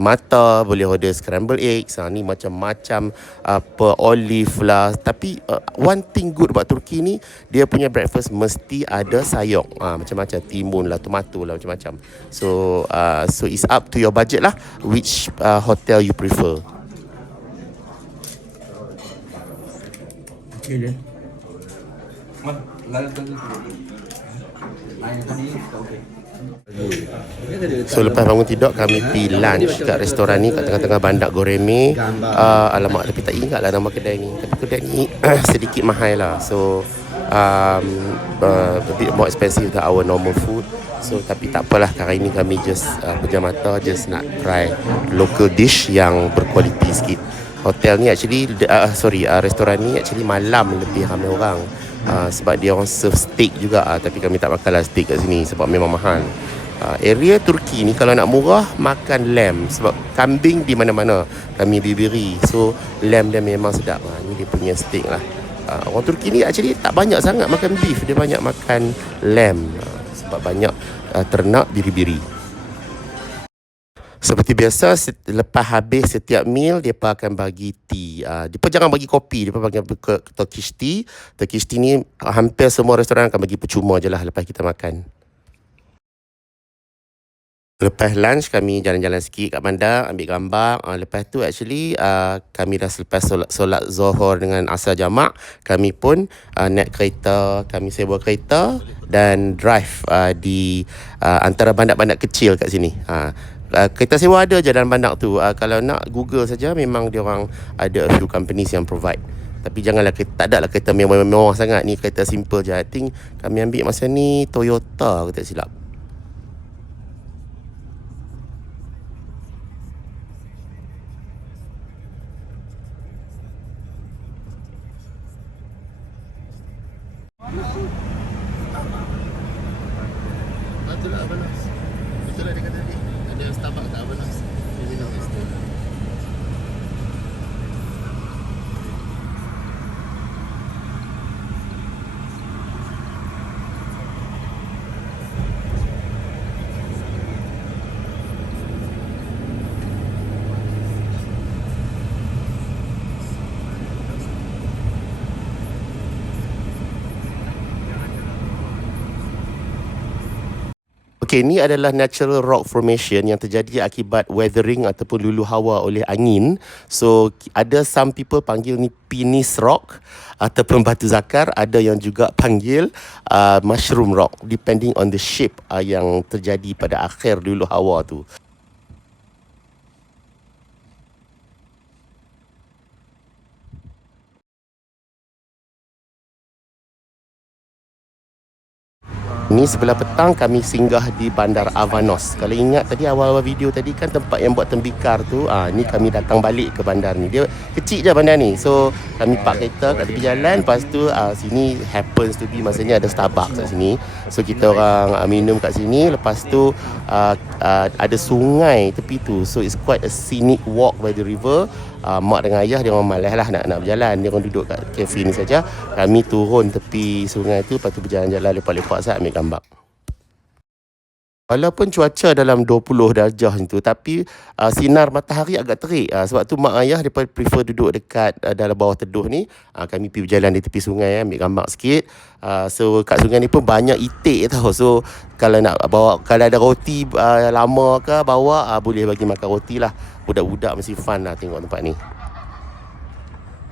mata, boleh order scrambled eggs. Ni macam-macam apa olive lah. Tapi one thing good about Turki ni, dia punya breakfast mesti ada sayur, macam-macam, timun lah, tomato lah, macam-macam. So it's up to your budget lah, which hotel you prefer. Okay then. So lepas bangun tidur, kami pergi lunch kat restoran ni kat tengah-tengah bandar Goreme. Alamak, tapi tak ingat lah nama kedai ni. Tapi kedai ni sedikit mahal lah. So a bit more expensive than our normal food. So tapi tak apalah, hari ni kami just pejam mata, just nak try local dish yang berkualiti sikit. Hotel ni actually, restoran ni actually malam lebih ramai orang. Sebab dia orang serve steak juga, tapi kami tak makan lah steak kat sini sebab memang mahal. Area Turki ni kalau nak murah, makan lamb. Sebab kambing di mana-mana kami bibiri. So lamb dia memang sedap. Ni dia punya steak lah. Orang Turki ni actually tak banyak sangat makan beef. Dia banyak makan lamb. Sebab banyak ternak biri-biri. Seperti biasa, lepas habis setiap meal, dia akan bagi tea. Dia jangan bagi kopi, dia bagi Turkish tea. Turkish tea ni hampir semua restoran akan bagi percuma je lah lepas kita makan. Lepas lunch, kami jalan-jalan sikit kat bandar, ambil gambar. Lepas tu actually, kami dah selepas solat Zohor dengan asar jamak, kami pun naik kereta, kami sewa kereta dan drive di antara bandar-bandar kecil kat sini. Kereta sewa ada je dalam bandar tu. Kalau nak Google saja, memang dia orang ada a few companies yang provide. Tapi janganlah, tak ada lah kereta mewah-mewah sangat. Ni kereta simple je. I think kami ambil masa ni Toyota, kalau tak silap. Betul lah Avanos. Betul lah dia kata tadi. Ada Starbucks kat Avanos. Dia minum kat situ. Okey, ni adalah natural rock formation yang terjadi akibat weathering ataupun lulu hawa oleh angin. So, ada some people panggil ni penis rock ataupun batu zakar. Ada yang juga panggil mushroom rock, depending on the shape yang terjadi pada akhir lulu hawa tu. Ni sebelah petang kami singgah di Bandar Avanos. Kalau ingat tadi awal-awal video tadi kan tempat yang buat tembikar tu, ni kami datang balik ke bandar ni. Dia kecil je bandar ni. So kami park kereta kat tepi jalan, lepas tu sini happens to be maksudnya ada Starbucks kat sini. So kita orang minum kat sini, lepas tu ada sungai tepi tu. So it's quite a scenic walk by the river. Mak dengan ayah dia orang malas lah nak berjalan. Dia orang duduk kat kafe ni saja. Kami turun tepi sungai tu, lepas tu berjalan-jalan lepak-lepak saat ambil gambar. Walaupun cuaca dalam 20 darjah tu, tapi sinar matahari agak terik. Sebab tu mak ayah dia prefer duduk dekat dalam bawah teduh ni. Kami pergi berjalan di tepi sungai, ambil gambar sikit. So kat sungai ni pun banyak itik tau. So kalau nak bawa, kalau ada roti lama ke bawa, boleh bagi makan roti lah. Budak-budak mesti fun lah tengok tempat ni.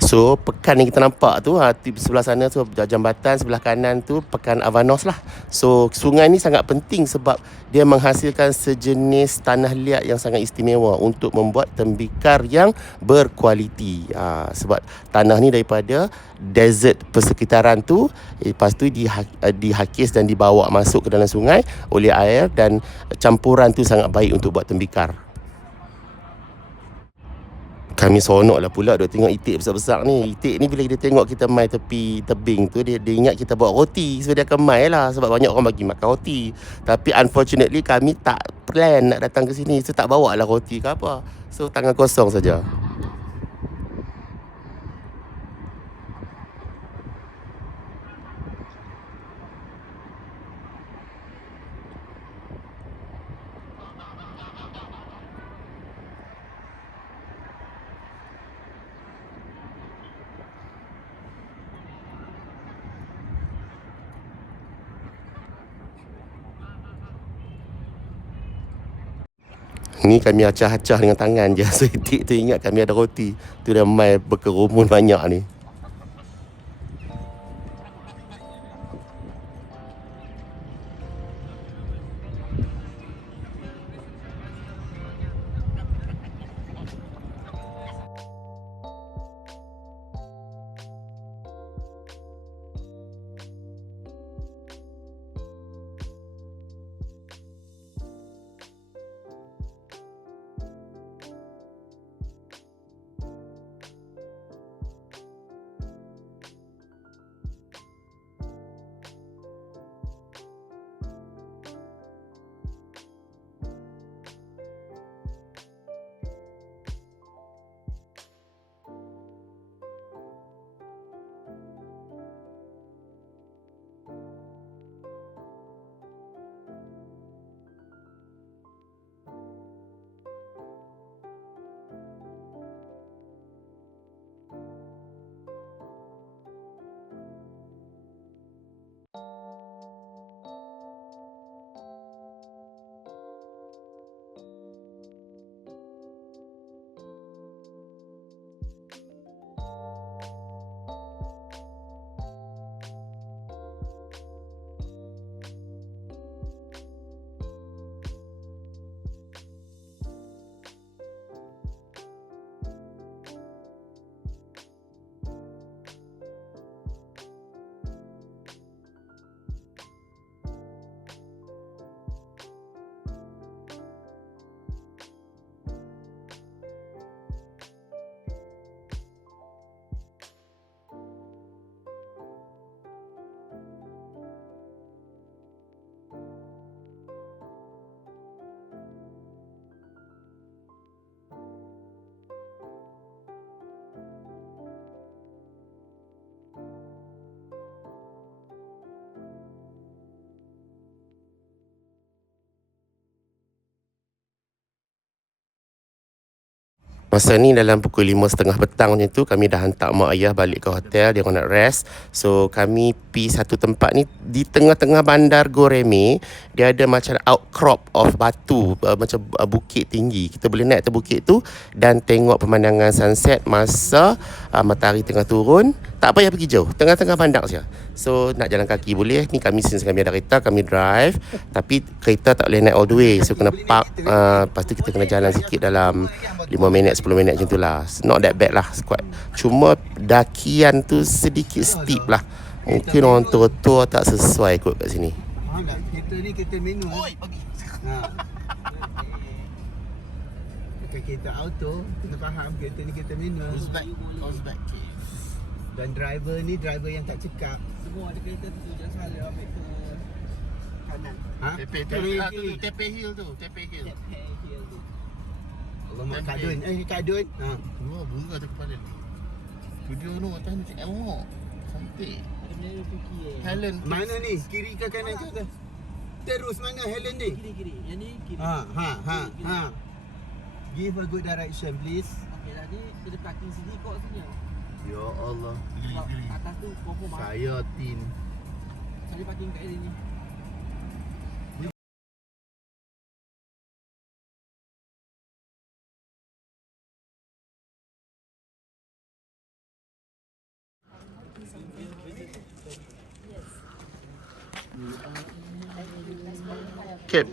So pekan yang kita nampak tu, di sebelah sana tu jambatan, sebelah kanan tu pekan Avanos lah. So sungai ni sangat penting sebab dia menghasilkan sejenis tanah liat yang sangat istimewa untuk membuat tembikar yang berkualiti. Sebab tanah ni daripada desert persekitaran tu, lepas tu dihakis dan dibawa masuk ke dalam sungai oleh air, dan campuran tu sangat baik untuk buat tembikar. Kami seronok lah pula duk tengok itik besar-besar ni. Itik ni bila dia tengok kita mai tepi tebing tu, dia ingat kita bawa roti. So dia akan mai lah sebab banyak orang bagi makan roti. Tapi unfortunately kami tak plan nak datang ke sini. So tak bawa lah roti ke apa. So tangan kosong saja. Ni kami acah-acah dengan tangan je. So Etik tu ingat kami ada roti. Tu dah mai berkerumun banyak ni. Masa ni dalam pukul 5.30 petang macam tu, kami dah hantar mak ayah balik ke hotel. Dia orang nak rest. So kami pi satu tempat ni di tengah-tengah bandar Goreme. Dia ada macam outcrop of batu, macam bukit tinggi. Kita boleh naik ke bukit tu dan tengok pemandangan sunset masa matahari tengah turun. Tak payah pergi jauh, tengah-tengah bandar saja. So nak jalan kaki boleh. Ni kami since kami ada kereta, kami drive. Tapi kereta tak boleh naik all the way. So kena park, lepas tu kita kena jalan sikit dalam 5 minit, 10 minit macam tu lah. Not that bad lah, squat. Cuma dakian tu sedikit steep lah. Mungkin orang tua-tua tak sesuai kot kat sini. Faham tak? Kereta ni kereta manual. Oi, bagi. Bukan kereta auto, kena faham kereta ni kereta manual. Uzbek. Dan driver ni driver yang tak cekap. Semua ada kereta tu, jangan salah ambil ke kanan. Ha? Tepe Hill tu. Allah mak kadun. Kadun. Ha. Dua bunga tu kepala ni. Studio tu atas ni cakap awak. Cantik. Ada benda fikir. Helen. Mana ni? Kiri ke kanan ke atas? Terus mana Helen ni? Kiri. Yang ni kiri. Ha. Give a good direction please. Okey dah ni kita parking sini kau sini. Ya Allah. Kiri. Atas tu confirm ah. Saya tin. Saya parking kat sini. Kep.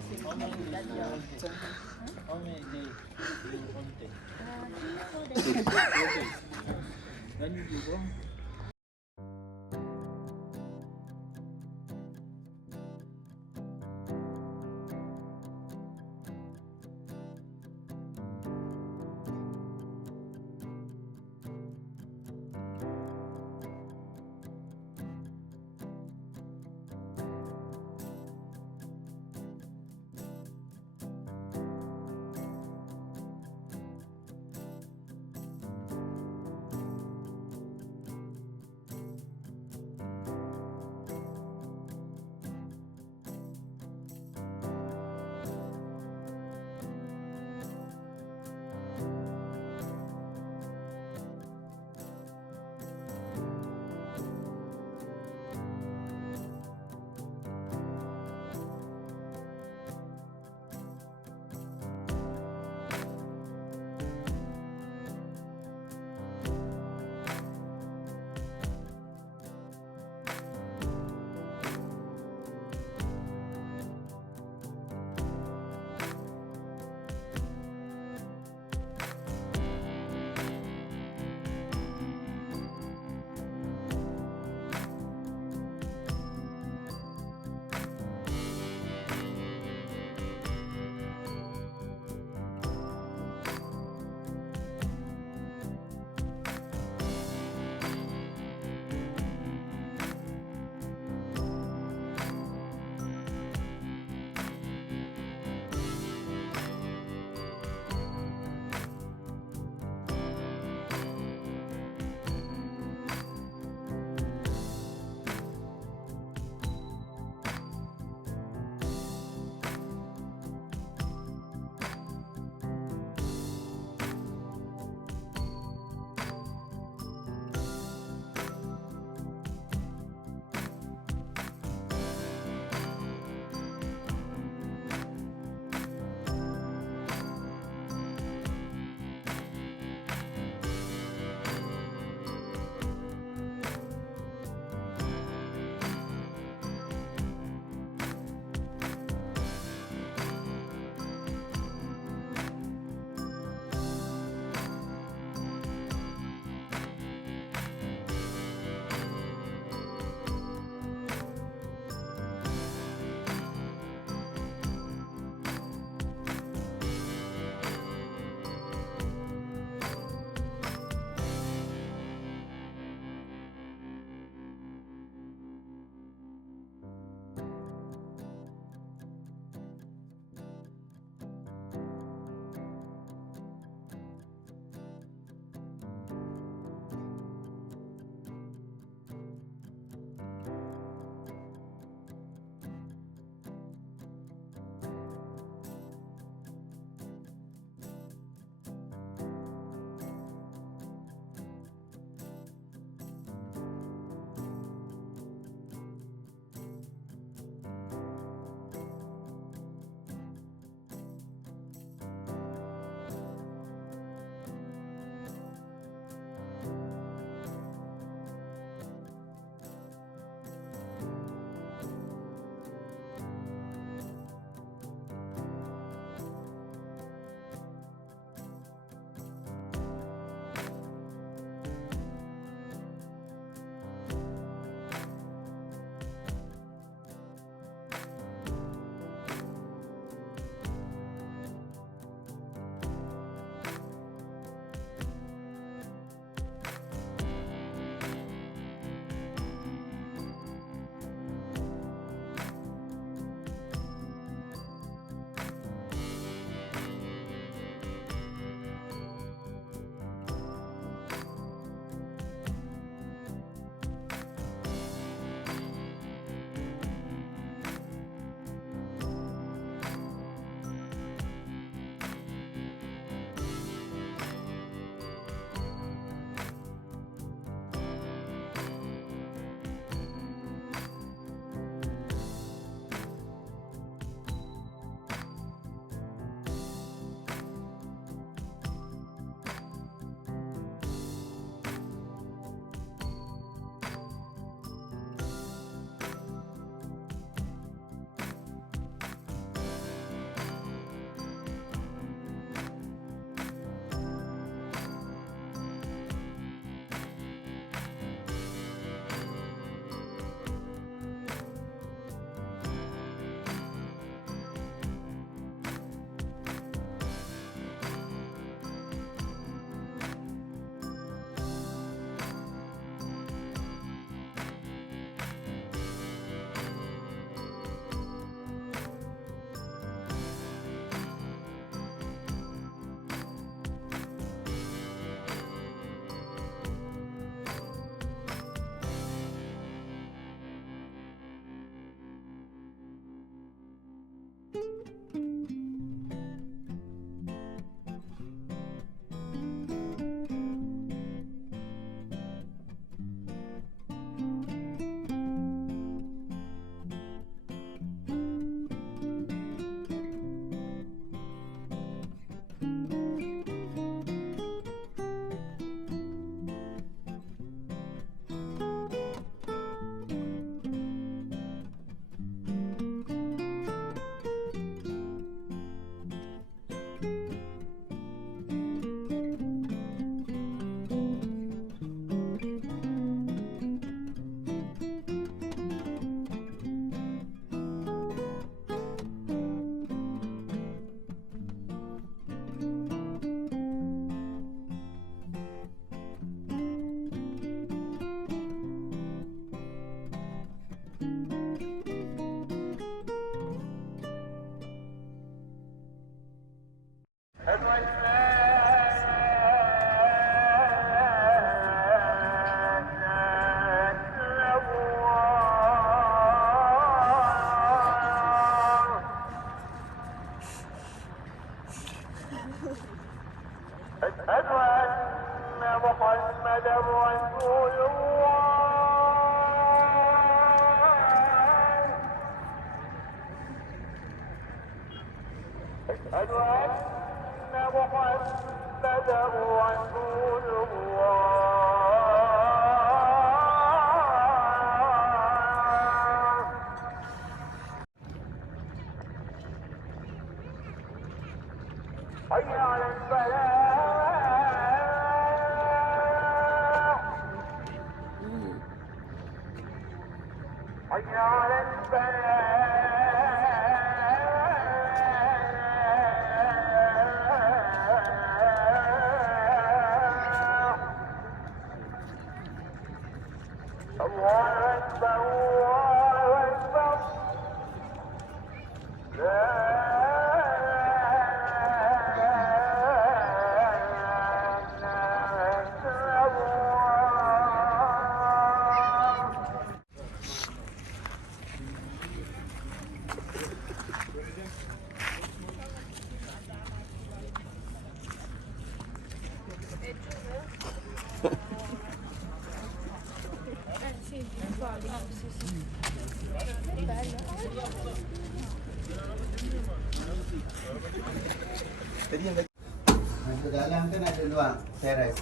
Masuk dalam kan ada luar teres.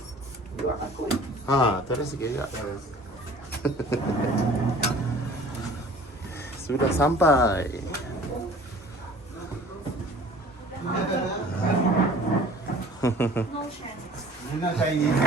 Terus sikit juga. Sudah sampai. Mana Chinese?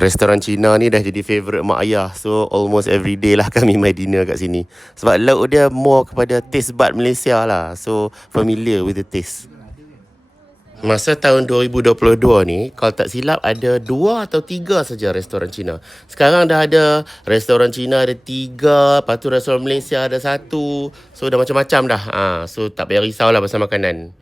Restoran Cina ni dah jadi favourite mak ayah. So almost every day lah kami main dinner kat sini. Sebab lauk dia more kepada taste bud Malaysia lah. So familiar with the taste. Masa tahun 2022 ni, kalau tak silap ada 2 atau 3 saja restoran Cina. Sekarang dah ada restoran Cina ada 3, lepas tu restoran Malaysia ada 1. So dah macam-macam dah. So tak payah risau lah pasal makanan.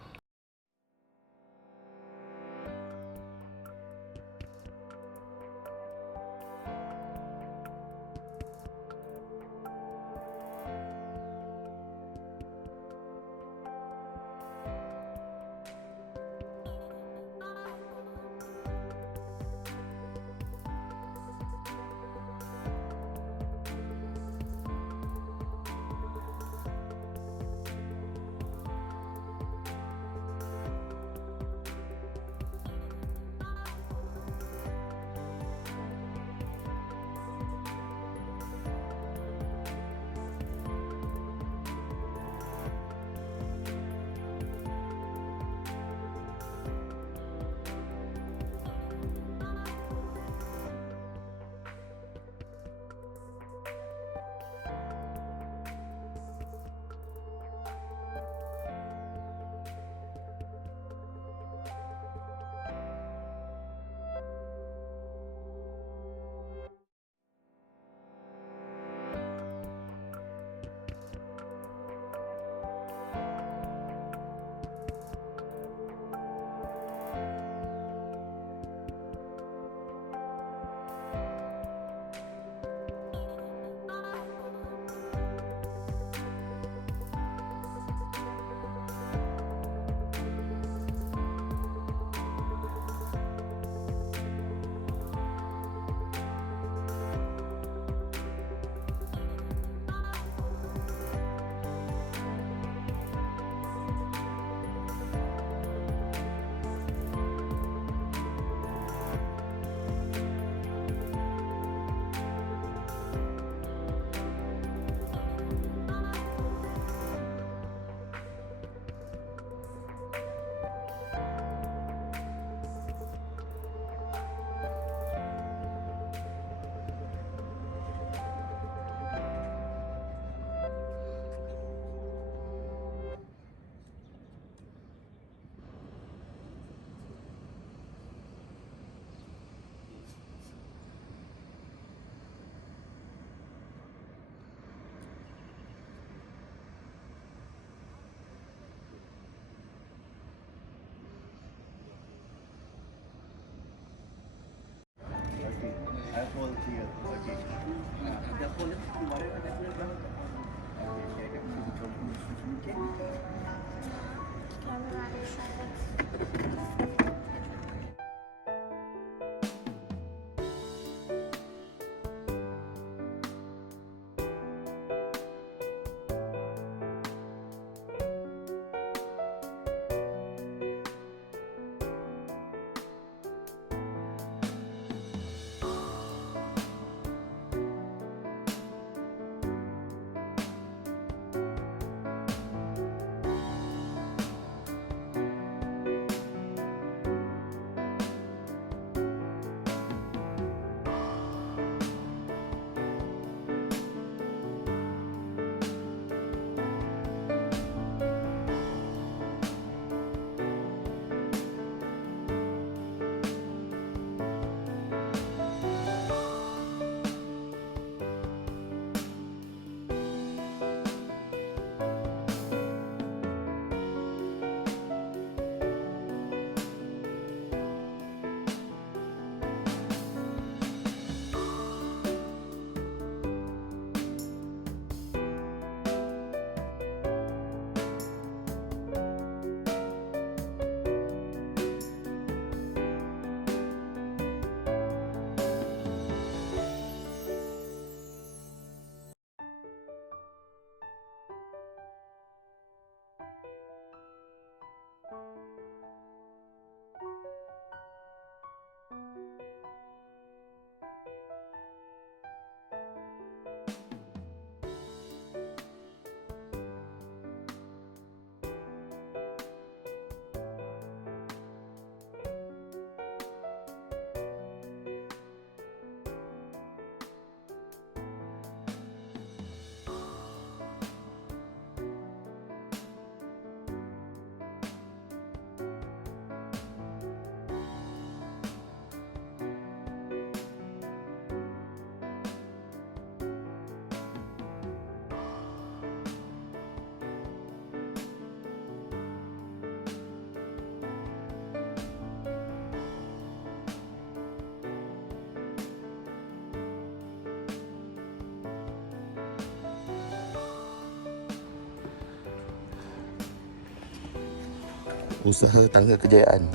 Usaha Tangga Kejayaan.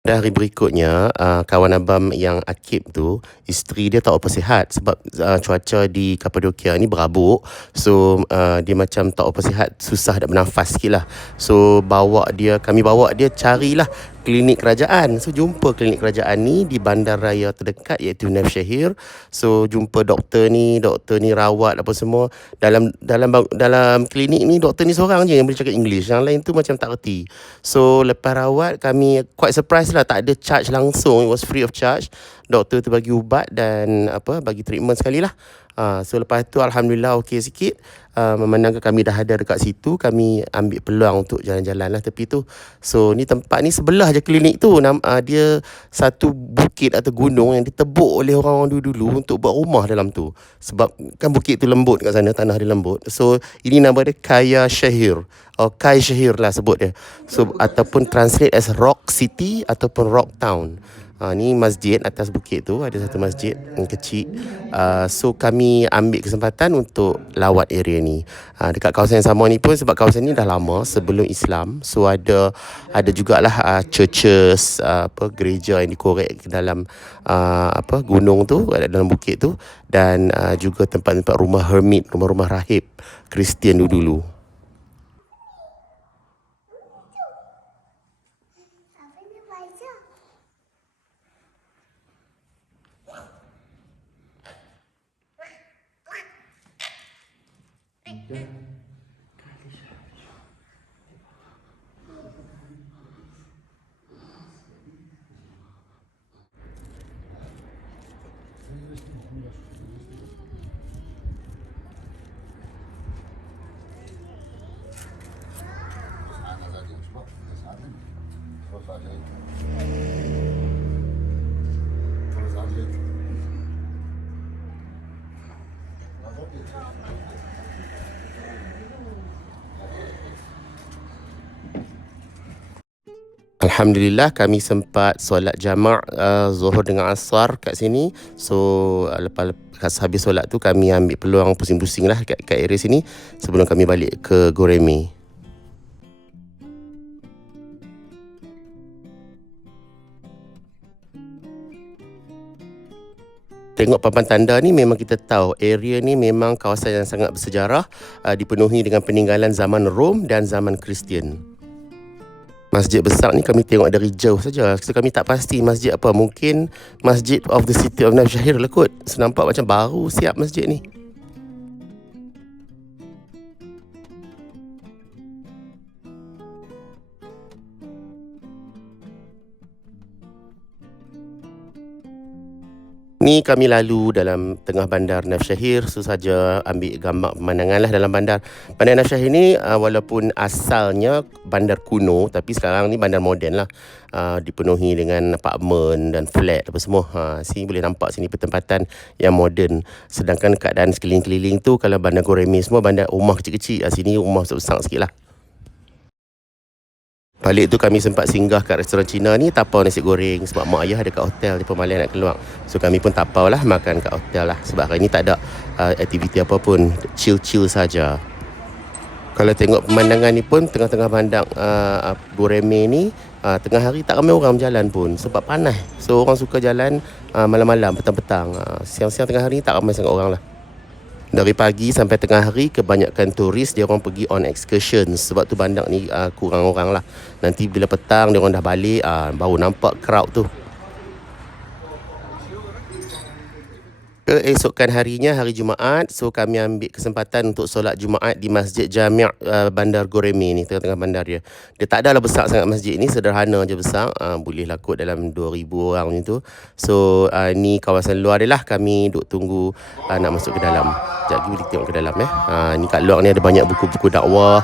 Pada hari berikutnya, kawan abang yang Akib tu, isteri dia tak apa sihat sebab cuaca di Kapadokia ni berabuk. So, dia macam tak apa sihat, susah nak bernafas sikit lah. So, kami bawa dia carilah klinik kerajaan. So, jumpa klinik kerajaan ni di bandaraya terdekat iaitu Nefshahir. So, jumpa doktor ni rawat apa semua. Dalam klinik ni, doktor ni seorang je yang boleh cakap English. Yang lain tu macam tak reti. So, lepas rawat, kami quite surprised lah. Tak ada charge langsung. It was free of charge. Doktor tu bagi ubat dan bagi treatment sekali lah. So, lepas tu Alhamdulillah okey sikit. Memandangkan kami dah ada dekat situ, kami ambil peluang untuk jalan-jalan lah tepi tu. So, ni tempat ni sebelah je klinik tu. Dia satu bukit atau gunung yang ditebuk oleh orang dulu-dulu untuk buat rumah dalam tu. Sebab kan bukit tu lembut kat sana, tanah dia lembut. So, ini nama dia Kaya Shahir. Kai Shahir lah sebut dia. So, ataupun translate as Rock City ataupun Rock Town. Ni masjid atas bukit tu, ada satu masjid yang kecil. So kami ambil kesempatan untuk lawat area ni. Dekat kawasan yang sama ni pun, sebab kawasan ni dah lama sebelum Islam. So ada jugalah churches, gereja yang dikorek ke dalam gunung tu, dalam bukit tu, dan juga tempat-tempat rumah hermit, rumah-rumah rahib Kristian dulu. Alhamdulillah kami sempat solat jamak Zuhur dengan Asar kat sini. So lepas habis solat tu kami ambil peluang pusing-pusing lah kat area sini sebelum kami balik ke Goreme. Tengok papan tanda ni memang kita tahu area ni memang kawasan yang sangat bersejarah, dipenuhi dengan peninggalan zaman Rom dan zaman Kristian. Masjid besar ni kami tengok dari jauh saja. So kami tak pasti masjid apa. Mungkin Masjid of the City of Nafshahir lah kot. So, nampak macam baru siap masjid ni. Ni kami lalu dalam tengah bandar Nafshahir, so saja ambil gambar pemandangan lah dalam bandar. Bandar Nafshahir ni walaupun asalnya bandar kuno, tapi sekarang ni bandar moden lah. Dipenuhi dengan apartmen dan flat apa semua. Sini boleh nampak sini pertempatan yang moden. Sedangkan keadaan sekeliling-keliling tu kalau bandar Goreme semua bandar rumah kecil-kecil. Sini rumah besar sikit lah. Balik tu kami sempat singgah kat restoran Cina ni, tapau nasi goreng sebab mak ayah ada kat hotel, dia pun malas nak keluar. So kami pun tapau lah makan kat hotel lah sebab hari ni tak ada aktiviti apa pun, chill-chill saja. Kalau tengok pemandangan ni pun tengah-tengah bandar Goreme ni, tengah hari tak ramai orang berjalan pun sebab panas. So orang suka jalan malam-malam, petang-petang. Siang-siang tengah hari ni tak ramai sangat orang lah. Dari pagi sampai tengah hari kebanyakan turis dia orang pergi on excursion sebab tu bandar ni kurang orang lah. Nanti bila petang dia orang dah balik baru nampak crowd tu. Keesokan harinya hari Jumaat, so kami ambil kesempatan untuk solat Jumaat di Masjid Jami' Bandar Goreme ni, tengah-tengah bandar dia. Dia tak adalah besar sangat masjid ni, sederhana je besar. Boleh lah kot dalam 2,000 orang macam tu. So ni kawasan luar dia lah, kami duk tunggu nak masuk ke dalam. Sekejap lagi boleh tengok ke dalam Ni kat luar ni ada banyak buku-buku dakwah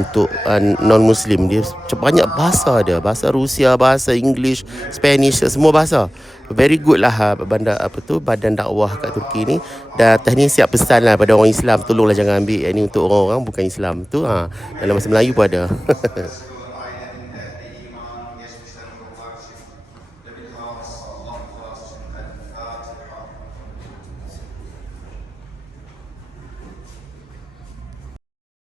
untuk non-Muslim. Dia banyak bahasa dia, bahasa Rusia, bahasa English, Spanish, semua bahasa. Very good lah badan dakwah kat Turki ni. Dan atas ni siap pesan lah pada orang Islam, tolonglah jangan ambil yang ni untuk orang-orang bukan Islam tu. Dalam bahasa Melayu pun ada.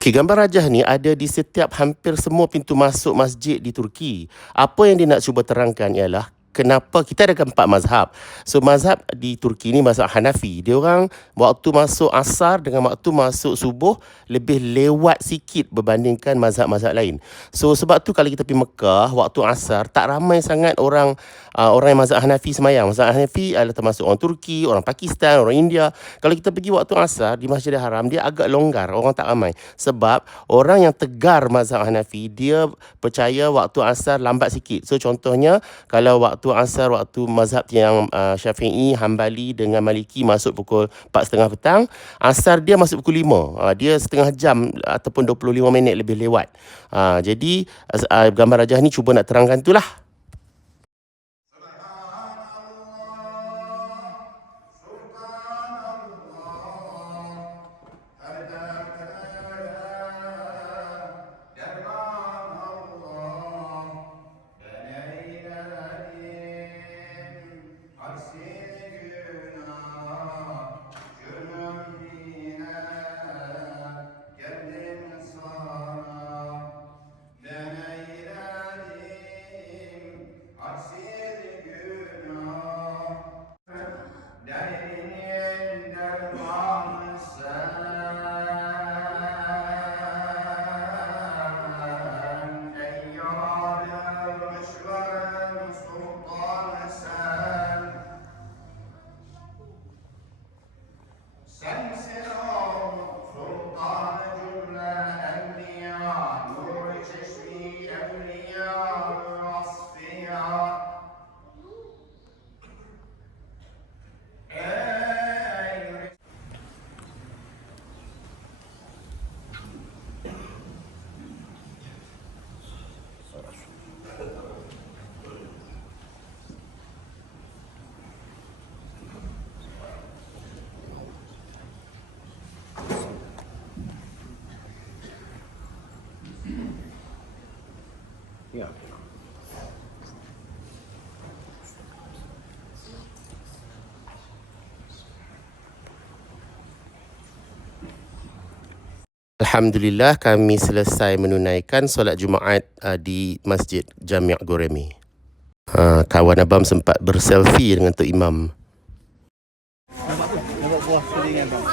Okay, gambar rajah ni ada di setiap hampir semua pintu masuk masjid di Turki. Apa yang dia nak cuba terangkan ialah kenapa kita ada 4 mazhab. So mazhab di Turki ni mazhab Hanafi. Dia orang waktu masuk asar dengan waktu masuk subuh lebih lewat sikit berbandingkan mazhab-mazhab lain. So sebab tu kalau kita pergi Mekah waktu asar tak ramai sangat orang yang mazhab Hanafi semayang. Mazhab Hanafi adalah termasuk orang Turki, orang Pakistan, orang India. Kalau kita pergi waktu asar di Masjidil Haram dia agak longgar, orang tak ramai. Sebab orang yang tegar mazhab Hanafi dia percaya waktu asar lambat sikit. So contohnya kalau waktu asar, waktu mazhab yang Syafi'i, Hambali dengan Maliki masuk pukul 4.30 petang, asar dia masuk pukul 5. Dia setengah jam ataupun 25 minit lebih lewat. Jadi gambar rajah ni cuba nak terangkan itulah. Ya. Alhamdulillah kami selesai menunaikan solat Jumaat di Masjid Jami' Goreme. Kawan abang sempat berselfie dengan Tok Imam. Nampak buah seling abang.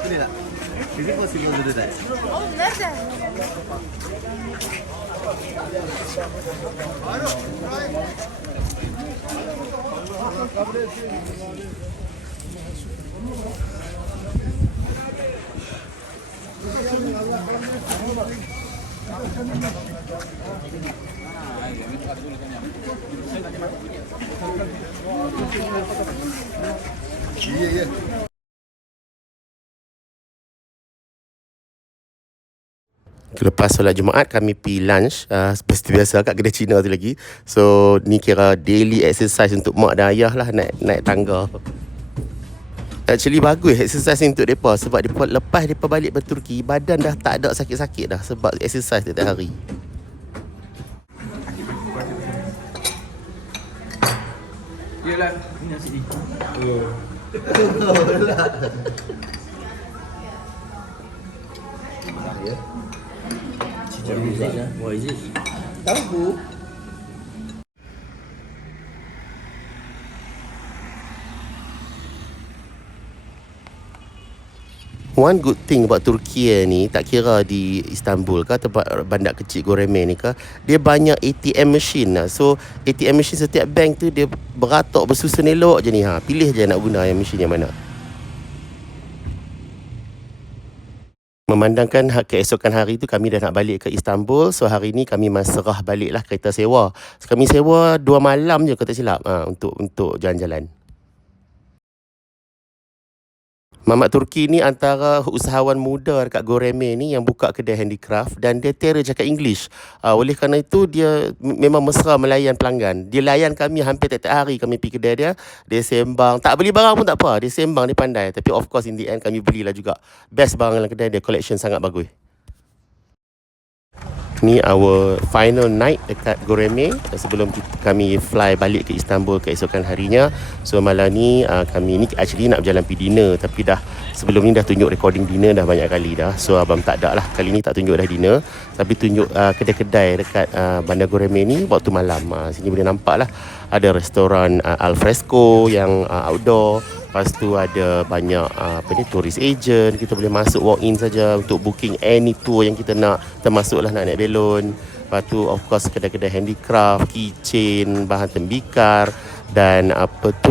Boleh tak? Is it possible to do that? Oh, nerede? Lepas solat Jumaat kami pergi lunch seperti biasa kat kedai Cina tu lagi. So ni kira daily exercise untuk mak dan ayah lah, naik tangga. Actually bagus exercise ni untuk mereka sebab mereka lepas mereka balik dari Turki, badan dah tak ada sakit-sakit dah sebab exercise setiap hari. Yelah, ini nasi ni. What is it? Tahu. One good thing about Turki ni, tak kira di Istanbul ke tempat bandar kecil Goreme ni ke, dia banyak ATM machine lah. So ATM machine setiap bank tu dia beratok bersusun elok je ni. Pilih je nak guna yang machine yang mana. Memandangkan keesokan hari tu kami dah nak balik ke Istanbul. So hari ni kami serah balik lah kereta sewa. So, kami sewa 2 malam je kalau tak silap untuk jalan-jalan. Mamat Turki ni antara usahawan muda dekat Goreme ni yang buka kedai handicraft dan dia terror cakap English. Oleh kerana itu dia memang mesra melayan pelanggan. Dia layan kami hampir tiap-tiap hari kami pergi kedai dia. Dia sembang. Tak beli barang pun tak apa. Dia sembang, dia pandai. Tapi of course in the end kami belilah juga. Best barang dalam kedai dia. Collection sangat bagus. Ni our final night dekat Goreme sebelum kami fly balik ke Istanbul keesokan harinya. So malam ni kami ni actually nak berjalan pergi dinner, tapi dah sebelum ni dah tunjuk recording dinner dah banyak kali dah. So abang tak ada lah, kali ni tak tunjuk dah dinner, tapi tunjuk kedai-kedai dekat Bandar Goreme ni waktu malam. Sini boleh nampak lah ada restoran Alfresco yang outdoor. Lepas tu ada banyak tourist agent. Kita boleh masuk walk in saja untuk booking any tour yang kita nak. Termasuklah nak naik belon. Lepas tu of course kedai-kedai handicraft, keychain, bahan tembikar dan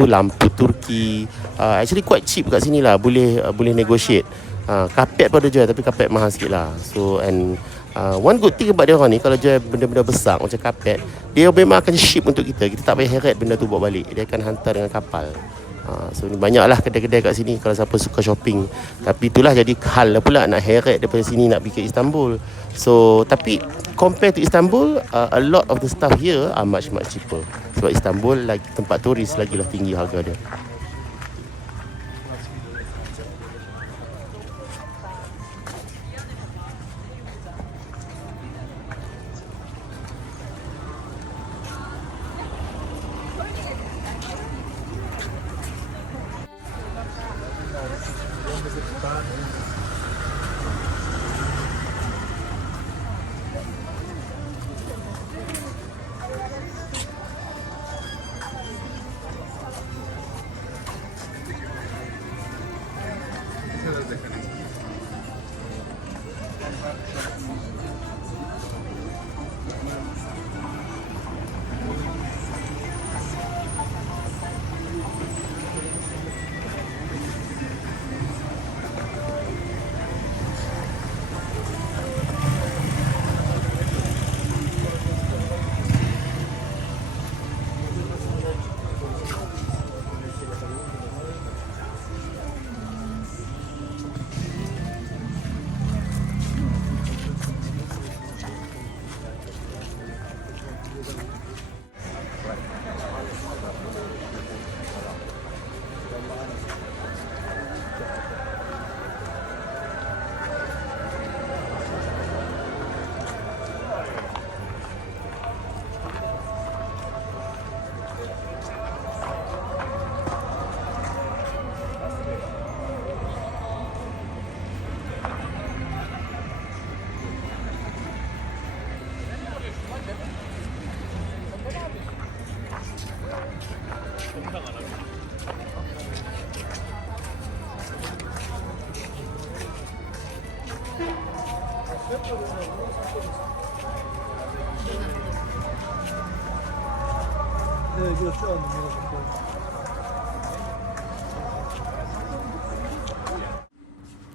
lampu Turki. Actually quite cheap kat sini lah. Boleh negotiate. Kapet pun ada jual tapi kapet mahal sikit lah. So and one good thing about dia orang ni, kalau jual benda-benda besar macam kapet, dia memang akan ship untuk kita. Kita tak payah heret benda tu bawa balik. Dia akan hantar dengan kapal. So ni banyaklah kedai-kedai kat sini kalau siapa suka shopping. Tapi itulah jadi hal pula nak heret daripada sini nak pergi ke Istanbul. So tapi compare to Istanbul, a lot of the stuff here are much cheaper. Sebab Istanbul lagi tempat turis, lagilah tinggi harga dia.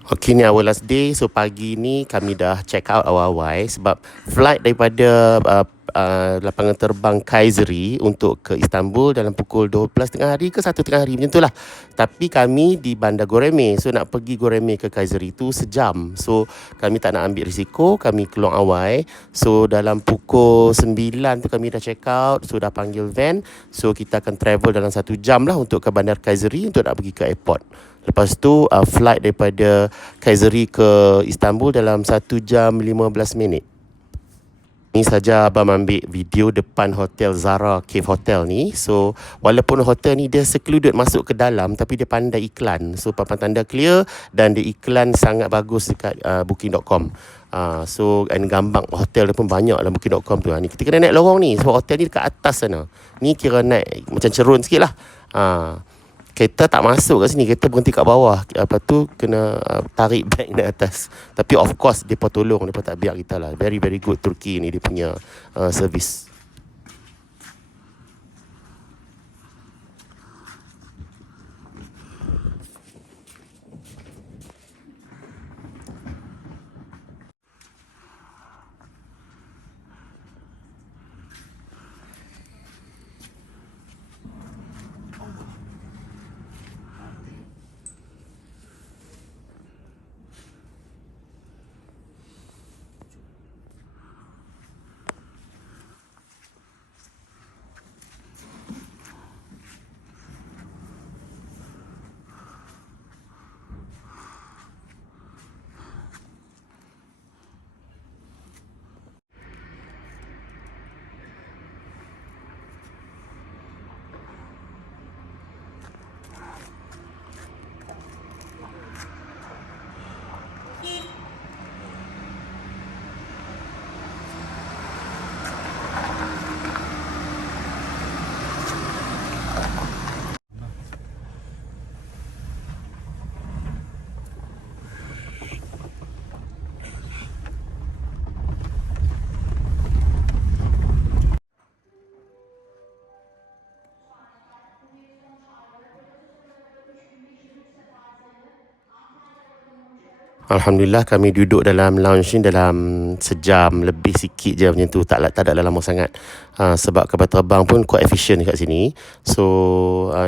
Okay, ni our last day. So pagi ni kami dah check out awal-awal sebab flight daripada lapangan terbang Kayseri untuk ke Istanbul dalam pukul 12 tengah hari ke 1 tengah hari macam tu lah. Tapi kami di Bandar Goreme. So nak pergi Goreme ke Kayseri tu sejam. So kami tak nak ambil risiko, kami keluar awal. So dalam pukul 9 tu kami dah check out. So dah panggil van. So kita akan travel dalam 1 jam lah untuk ke Bandar Kayseri untuk nak pergi ke airport. Lepas tu flight daripada Kayseri ke Istanbul dalam 1 jam 15 minit. Ni saja abang ambil video depan hotel Zara Cave Hotel ni. So walaupun hotel ni dia secluded masuk ke dalam, tapi dia pandai iklan. So papan tanda clear dan dia iklan sangat bagus dekat booking.com. So and gambar hotel dia pun banyak dalam booking.com tu. Ni kita kena naik lorong ni sebab hotel ni dekat atas sana. Ni kira naik macam cerun sikit lah. Kereta tak masuk kat sini, kereta berhenti kat bawah. Lepas tu kena tarik beg naik atas. Tapi of course mereka tolong, mereka tak biar kita lah. Very very good Turki ni dia punya service. Alhamdulillah kami duduk dalam lounge ni dalam sejam lebih sikit je macam tu. Tak ada lama sangat. Sebab kapal terbang pun quite efficient kat sini. So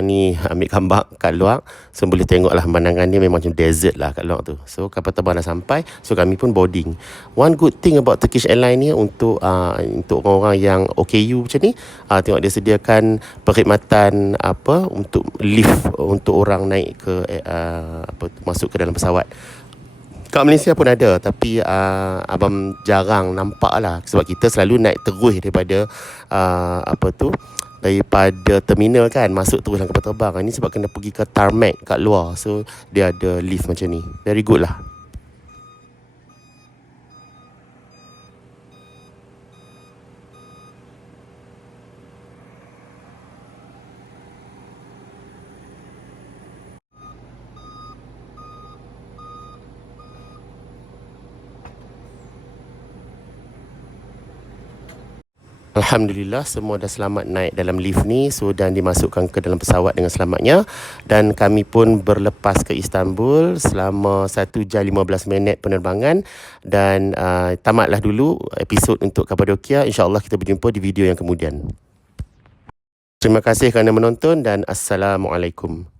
ni ambil gambar kat luar. So boleh tengok lah pemandangan dia memang macam desert lah kat luar tu. So kapal terbang dah sampai. So kami pun boarding. One good thing about Turkish Airlines ni untuk orang-orang yang OKU macam ni, tengok dia sediakan perkhidmatan untuk lift untuk orang naik ke masuk ke dalam pesawat. Kat Malaysia pun ada, tapi abang jarang nampak lah. Sebab kita selalu naik terus daripada daripada terminal kan, masuk terus dalam kapal terbang. Ini sebab kena pergi ke tarmac kat luar. So dia ada lift macam ni. Very good lah. Alhamdulillah semua dah selamat naik dalam lift ni. So dan dimasukkan ke dalam pesawat dengan selamatnya. Dan kami pun berlepas ke Istanbul selama 1 jam 15 minit penerbangan. Dan tamatlah dulu episod untuk Kapadokia. InsyaAllah kita berjumpa di video yang kemudian. Terima kasih kerana menonton dan Assalamualaikum.